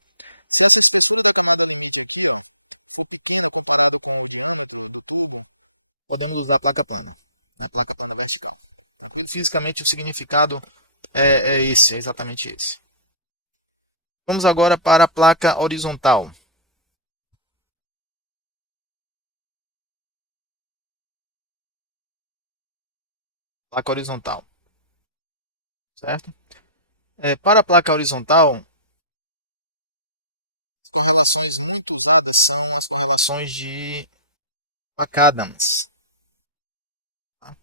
Se essa espessura da camada limite aqui, ó, for pequena comparado com o diâmetro do tubo, podemos usar a placa plana, né? Placa plana vertical. Tranquilo? Fisicamente o significado é esse, é exatamente esse. Vamos agora para a placa horizontal. Placa horizontal. Certo? Para a placa horizontal, as correlações muito usadas são as correlações de McAdams. Tá?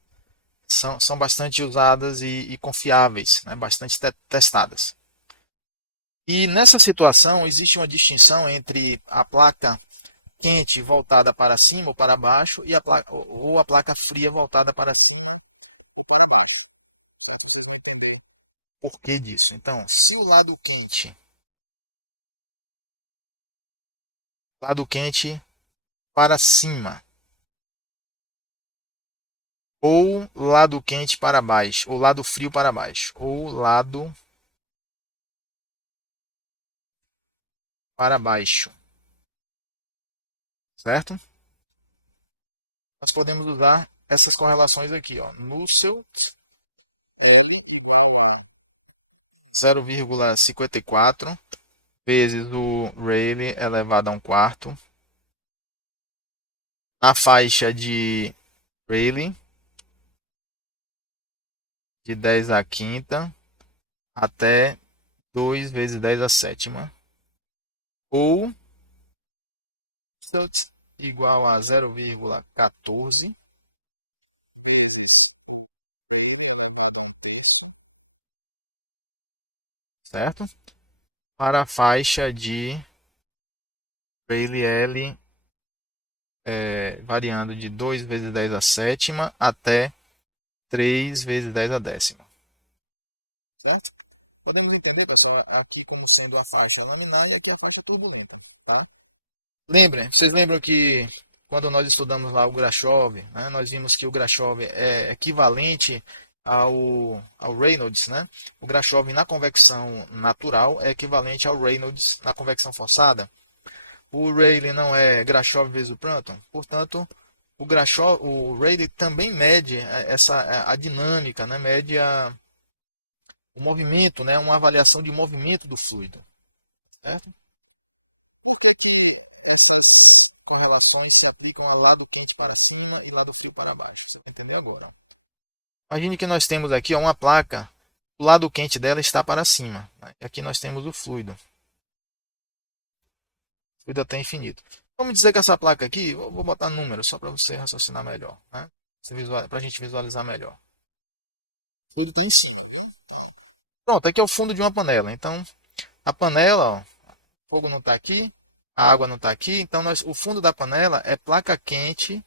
São bastante usadas e confiáveis, né? Bastante testadas. E nessa situação existe uma distinção entre a placa quente voltada para cima ou para baixo e ou a placa fria voltada para cima ou para baixo. Certo? Vocês vão entender por que disso. Então, se o lado quente para cima, ou lado quente para baixo, ou lado frio para baixo, ou lado para baixo, certo? Nós podemos usar essas correlações aqui, ó. Nusselt L igual a 0,54 vezes o Rayleigh elevado a 1 quarto na faixa de Rayleigh de 10 à quinta até 2 vezes 10 à sétima, ou Nusselt igual a 0,14 vezes o Rayleigh elevado a 1 terço, certo? Para a faixa de Rayleigh L variando de 2 vezes 10 à sétima até 3 vezes 10 à décima. Certo? Podemos entender, pessoal, aqui como sendo a faixa laminar e aqui a faixa turbulenta. Tá? Vocês lembram que quando nós estudamos lá o Grashow, né, nós vimos que o Grashow é equivalente ao Reynolds. Né? O Grashow na convecção natural é equivalente ao Reynolds na convecção forçada. O Rayleigh não é Grashow vezes o Prandtl, portanto, o Rayleigh também mede a dinâmica, né? Mede o movimento, né? Uma avaliação de movimento do fluido. Certo? Por que essas correlações se aplicam a lado quente para cima e lado frio para baixo? Você vai entender agora. Imagine que nós temos aqui uma placa, o lado quente dela está para cima. Né? E aqui nós temos o fluido. Fluido até infinito. Vamos dizer que essa placa aqui, vou botar números só para você raciocinar melhor, né? Para a gente visualizar melhor. O fluido está em cima, viu? Então, pronto, aqui é o fundo de uma panela. Então, a panela, ó, o fogo não está aqui, a água não está aqui. Então, o fundo da panela é placa quente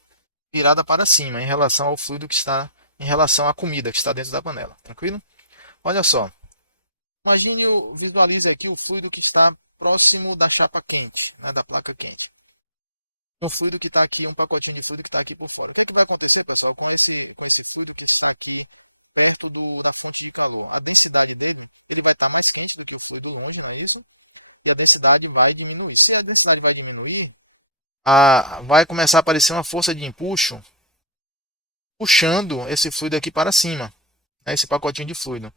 virada para cima em relação ao fluido que está, em relação à comida que está dentro da panela. Tranquilo? Olha só. Visualize aqui o fluido que está próximo da chapa quente, né, da placa quente. Um fluido que está aqui, um pacotinho de fluido que está aqui por fora. O que é que vai acontecer, pessoal, com esse fluido que está aqui perto da fonte de calor? A densidade dele, ele vai estar mais quente do que o fluido longe, não é isso? E a densidade vai diminuir. Se a densidade vai diminuir, vai começar a aparecer uma força de empuxo puxando esse fluido aqui para cima, né, esse pacotinho de fluido.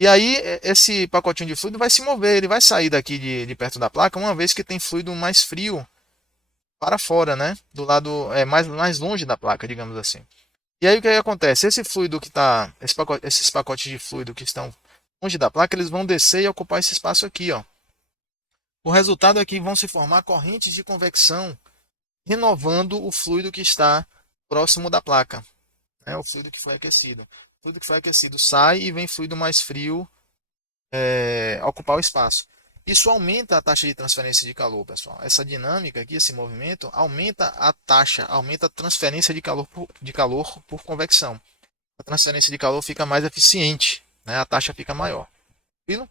E aí, esse pacotinho de fluido vai se mover, ele vai sair daqui de perto da placa, uma vez que tem fluido mais frio para fora, né? Do lado mais longe da placa, digamos assim. E aí o que aí acontece? Esse fluido que está, esses pacotes de fluido que estão longe da placa, eles vão descer e ocupar esse espaço aqui, ó. O resultado é que vão se formar correntes de convecção, renovando o fluido que está próximo da placa, né? O fluido que foi aquecido. O fluido que foi aquecido sai e vem fluido mais frio ocupar o espaço. Isso aumenta a taxa de transferência de calor, pessoal. Essa dinâmica aqui, esse movimento, aumenta a taxa, aumenta a transferência de calor por convecção. A transferência de calor fica mais eficiente, né? A taxa fica maior. Viu?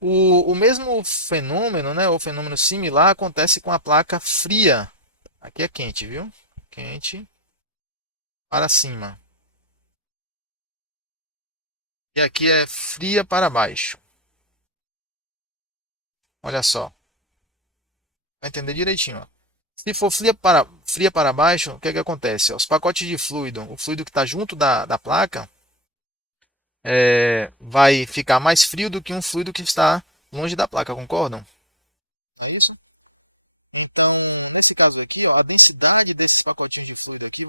O mesmo fenômeno, né, ou fenômeno similar, acontece com a placa fria. Aqui é quente, viu? Quente para cima. E aqui é fria para baixo. Olha só. Vai entender direitinho. Ó. Se for fria para baixo, o que, é que acontece? Os pacotes de fluido, o fluido que está junto da placa, vai ficar mais frio do que um fluido que está longe da placa, concordam? Não é isso? Então, nesse caso aqui, ó, a densidade desses pacotinhos de fluido aqui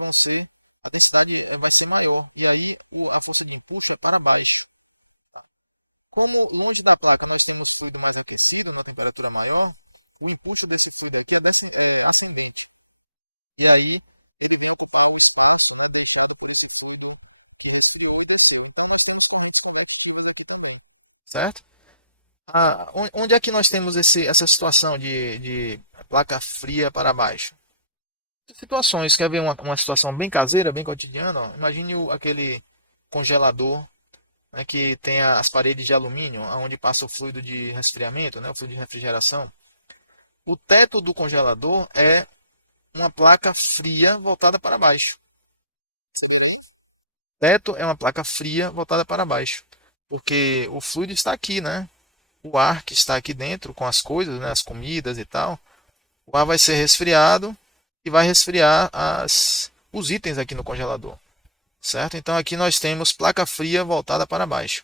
a densidade vai ser maior. E aí a força de empuxo é para baixo. Tá? Como longe da placa nós temos fluido mais aquecido, na temperatura maior, o empuxo desse fluido aqui é ascendente. E aí ele vem ocupar o espaço, né, deixado por esse fluido que resfriou e desceu. Então nós temos correntes convectivas aqui também, certo? Onde é que nós temos essa situação de placa fria para baixo? Situações, quer ver uma situação bem caseira, bem cotidiana? Ó. Imagine aquele congelador, né, que tem as paredes de alumínio, onde passa o fluido de resfriamento, né, o fluido de refrigeração. O teto do congelador é uma placa fria voltada para baixo. Perceberam aí? Teto é uma placa fria voltada para baixo, porque o fluido está aqui, né? O ar que está aqui dentro com as coisas, né? As comidas e tal, o ar vai ser resfriado e vai resfriar os itens aqui no congelador, certo? Então aqui nós temos placa fria voltada para baixo.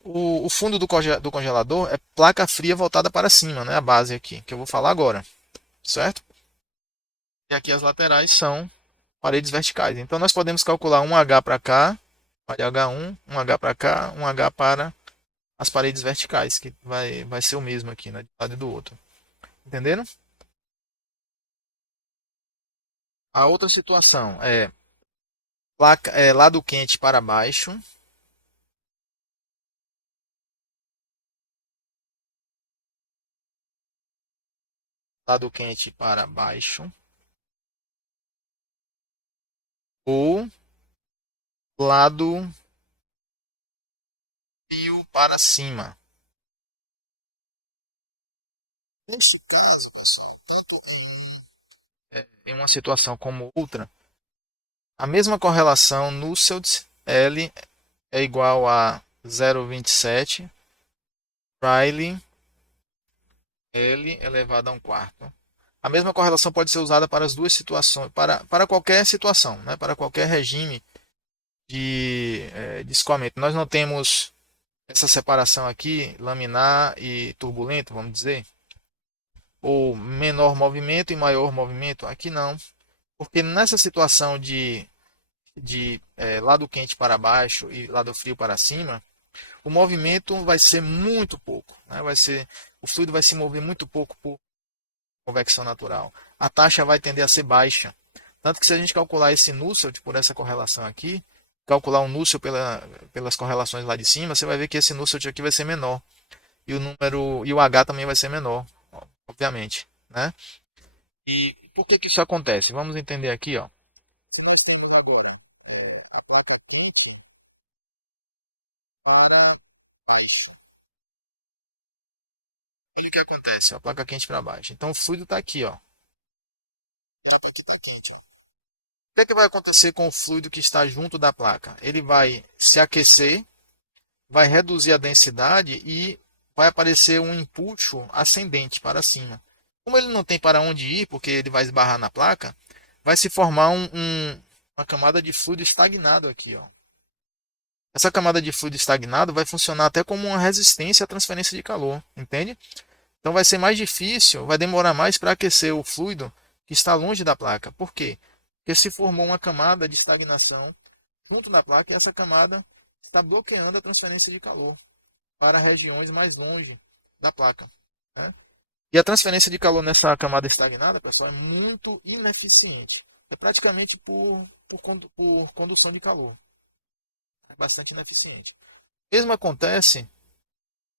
O fundo do congelador é placa fria voltada para cima, né? A base aqui, que eu vou falar agora, certo? E aqui as laterais são paredes verticais. Então nós podemos calcular um H para cá, para H1, um H para cá, um H para as paredes verticais, que vai ser o mesmo aqui, né, de um lado e do outro. Entenderam? A outra situação é lado quente para baixo, lado quente para baixo, ou lado frio para cima. Neste caso, pessoal, tanto em uma situação como outra, a mesma correlação Nusselt L é igual a 0,27 Rayleigh L elevado a um quarto. A mesma correlação pode ser usada para as duas situações, para qualquer situação, né? Para qualquer regime de escoamento. Nós não temos essa separação aqui, laminar e turbulento, vamos dizer, ou menor movimento e maior movimento. Aqui não, porque nessa situação de lado quente para baixo e lado frio para cima, o movimento vai ser muito pouco, né? O fluido vai se mover muito pouco por convecção natural. A taxa vai tender a ser baixa. Tanto que se a gente calcular esse Nusselt por essa correlação aqui, calcular um Nusselt pelas correlações lá de cima, você vai ver que esse Nusselt aqui vai ser menor. E o H também vai ser menor, obviamente, né? E por que isso acontece? Vamos entender aqui, ó. Se nós temos agora a placa quente para baixo, olha o que acontece, ó, a placa quente para baixo. Então o fluido está aqui, ó. E a aqui está quente, ó. O que é que vai acontecer com o fluido que está junto da placa? Ele vai se aquecer, vai reduzir a densidade e vai aparecer um empuxo ascendente para cima. Como ele não tem para onde ir, porque ele vai esbarrar na placa, vai se formar uma camada de fluido estagnado aqui, ó. Essa camada de fluido estagnado vai funcionar até como uma resistência à transferência de calor, entende? Então vai ser mais difícil, vai demorar mais para aquecer o fluido que está longe da placa. Por quê? Porque se formou uma camada de estagnação junto da placa e essa camada está bloqueando a transferência de calor para regiões mais longe da placa, né? E a transferência de calor nessa camada estagnada, pessoal, é muito ineficiente. É praticamente por condução de calor. É bastante ineficiente. O mesmo acontece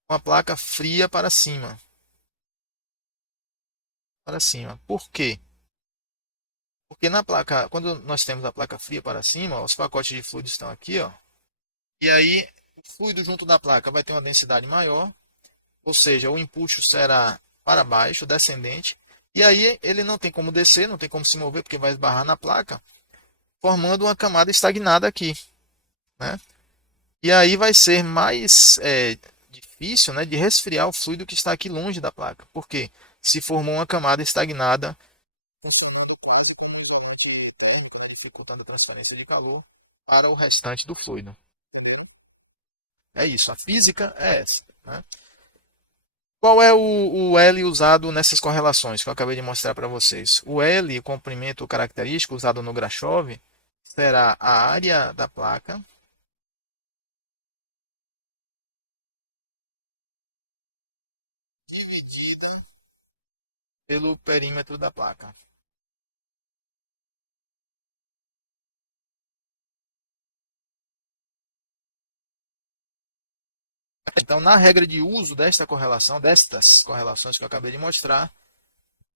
com a placa fria para cima. Para cima. Por quê? Porque na placa, quando nós temos a placa fria para cima, ó, os pacotes de fluido estão aqui, ó. E aí o fluido junto da placa vai ter uma densidade maior, ou seja, o empuxo será para baixo, descendente, e aí ele não tem como descer, não tem como se mover porque vai esbarrar na placa, formando uma camada estagnada aqui, né? E aí vai ser mais difícil, né, de resfriar o fluido que está aqui longe da placa. Por quê? Se formou uma camada estagnada, funcionando quase como um isolante térmico, né, dificultando a transferência de calor para o restante do fluido. Entenderam? É isso. A física é essa, né? Qual é o L usado nessas correlações que eu acabei de mostrar para vocês? O L, o comprimento característico usado no Grashof, será a área da placa dividida pelo perímetro da placa. Então, na regra de uso desta correlação, destas correlações que eu acabei de mostrar,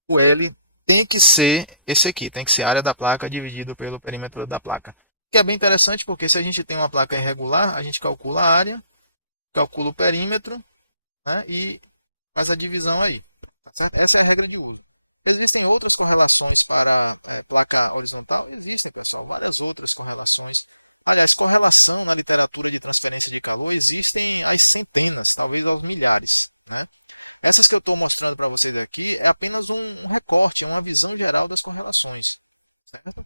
o L tem que ser esse aqui, tem que ser a área da placa dividido pelo perímetro da placa. Que é bem interessante porque se a gente tem uma placa irregular, a gente calcula a área, calcula o perímetro, né, e faz a divisão aí. Tá certo? Essa é a regra de uso. Existem outras correlações para placa horizontal? Existem, pessoal, várias outras correlações. Aliás, correlação na literatura de transferência de calor existem às centenas, talvez aos milhares, né? Essas que eu estou mostrando para vocês aqui é apenas um recorte, uma visão geral das correlações, certo?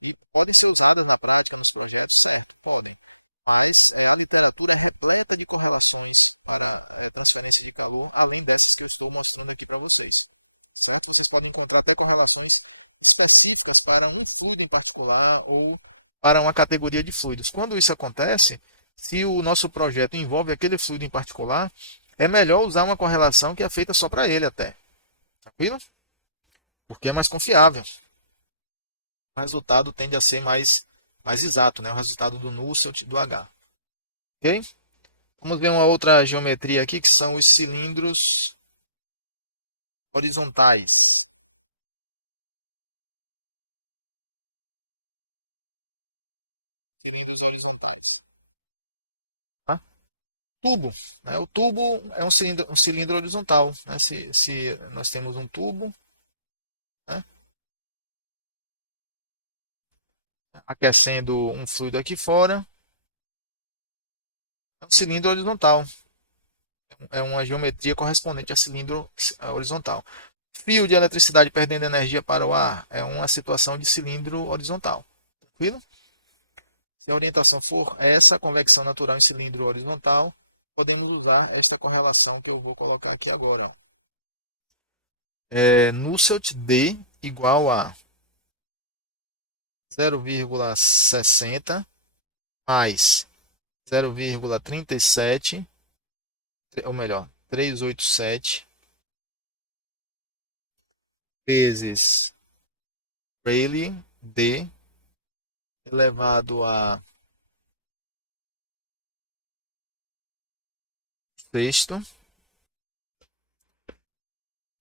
E podem ser usadas na prática, nos projetos, certo? Podem. Mas a literatura é repleta de correlações para transferência de calor, além dessas que eu estou mostrando aqui para vocês, certo? Vocês podem encontrar até correlações específicas para um fluido em particular ou para uma categoria de fluidos. Quando isso acontece, se o nosso projeto envolve aquele fluido em particular, é melhor usar uma correlação que é feita só para ele até. Tranquilo? Porque é mais confiável. O resultado tende a ser mais exato, né? O resultado do Nusselt do H. Ok? Vamos ver uma outra geometria aqui, que são os cilindros horizontais. Cilindros horizontais. Tá? Tubo. Né? O tubo é um cilindro horizontal. Né? Se nós temos um tubo, né, aquecendo um fluido aqui fora, é um cilindro horizontal. É uma geometria correspondente a cilindro horizontal. Fio de eletricidade perdendo energia para o ar é uma situação de cilindro horizontal. Tranquilo? Se a orientação for essa, convecção natural em cilindro horizontal, podemos usar esta correlação que eu vou colocar aqui agora. Nusselt D igual a 0,60 mais 0,37, ou melhor, 387 vezes Rayleigh D elevado a sexto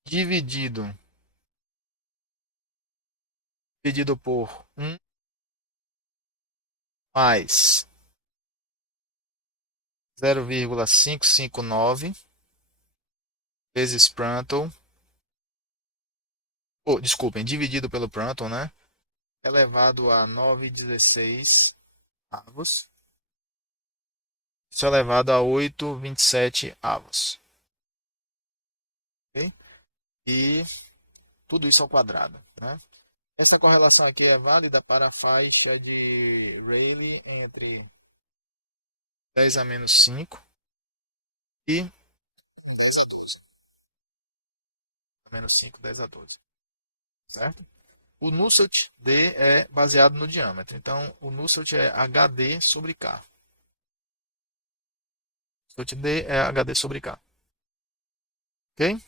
dividido por 1 mais 0,559 vezes Prandtl, desculpem, dividido pelo Prandtl, né? Elevado a 9,16 avos. Isso é elevado a 8,27 avos. Ok? E tudo isso ao quadrado, né? Essa correlação aqui é válida para a faixa de Rayleigh entre 10 a menos 5 e 10 a 12. Menos 5, 10 a 12. Certo? O Nusselt D é baseado no diâmetro. Então, o Nusselt é HD sobre K. Nusselt D é HD sobre K. Ok?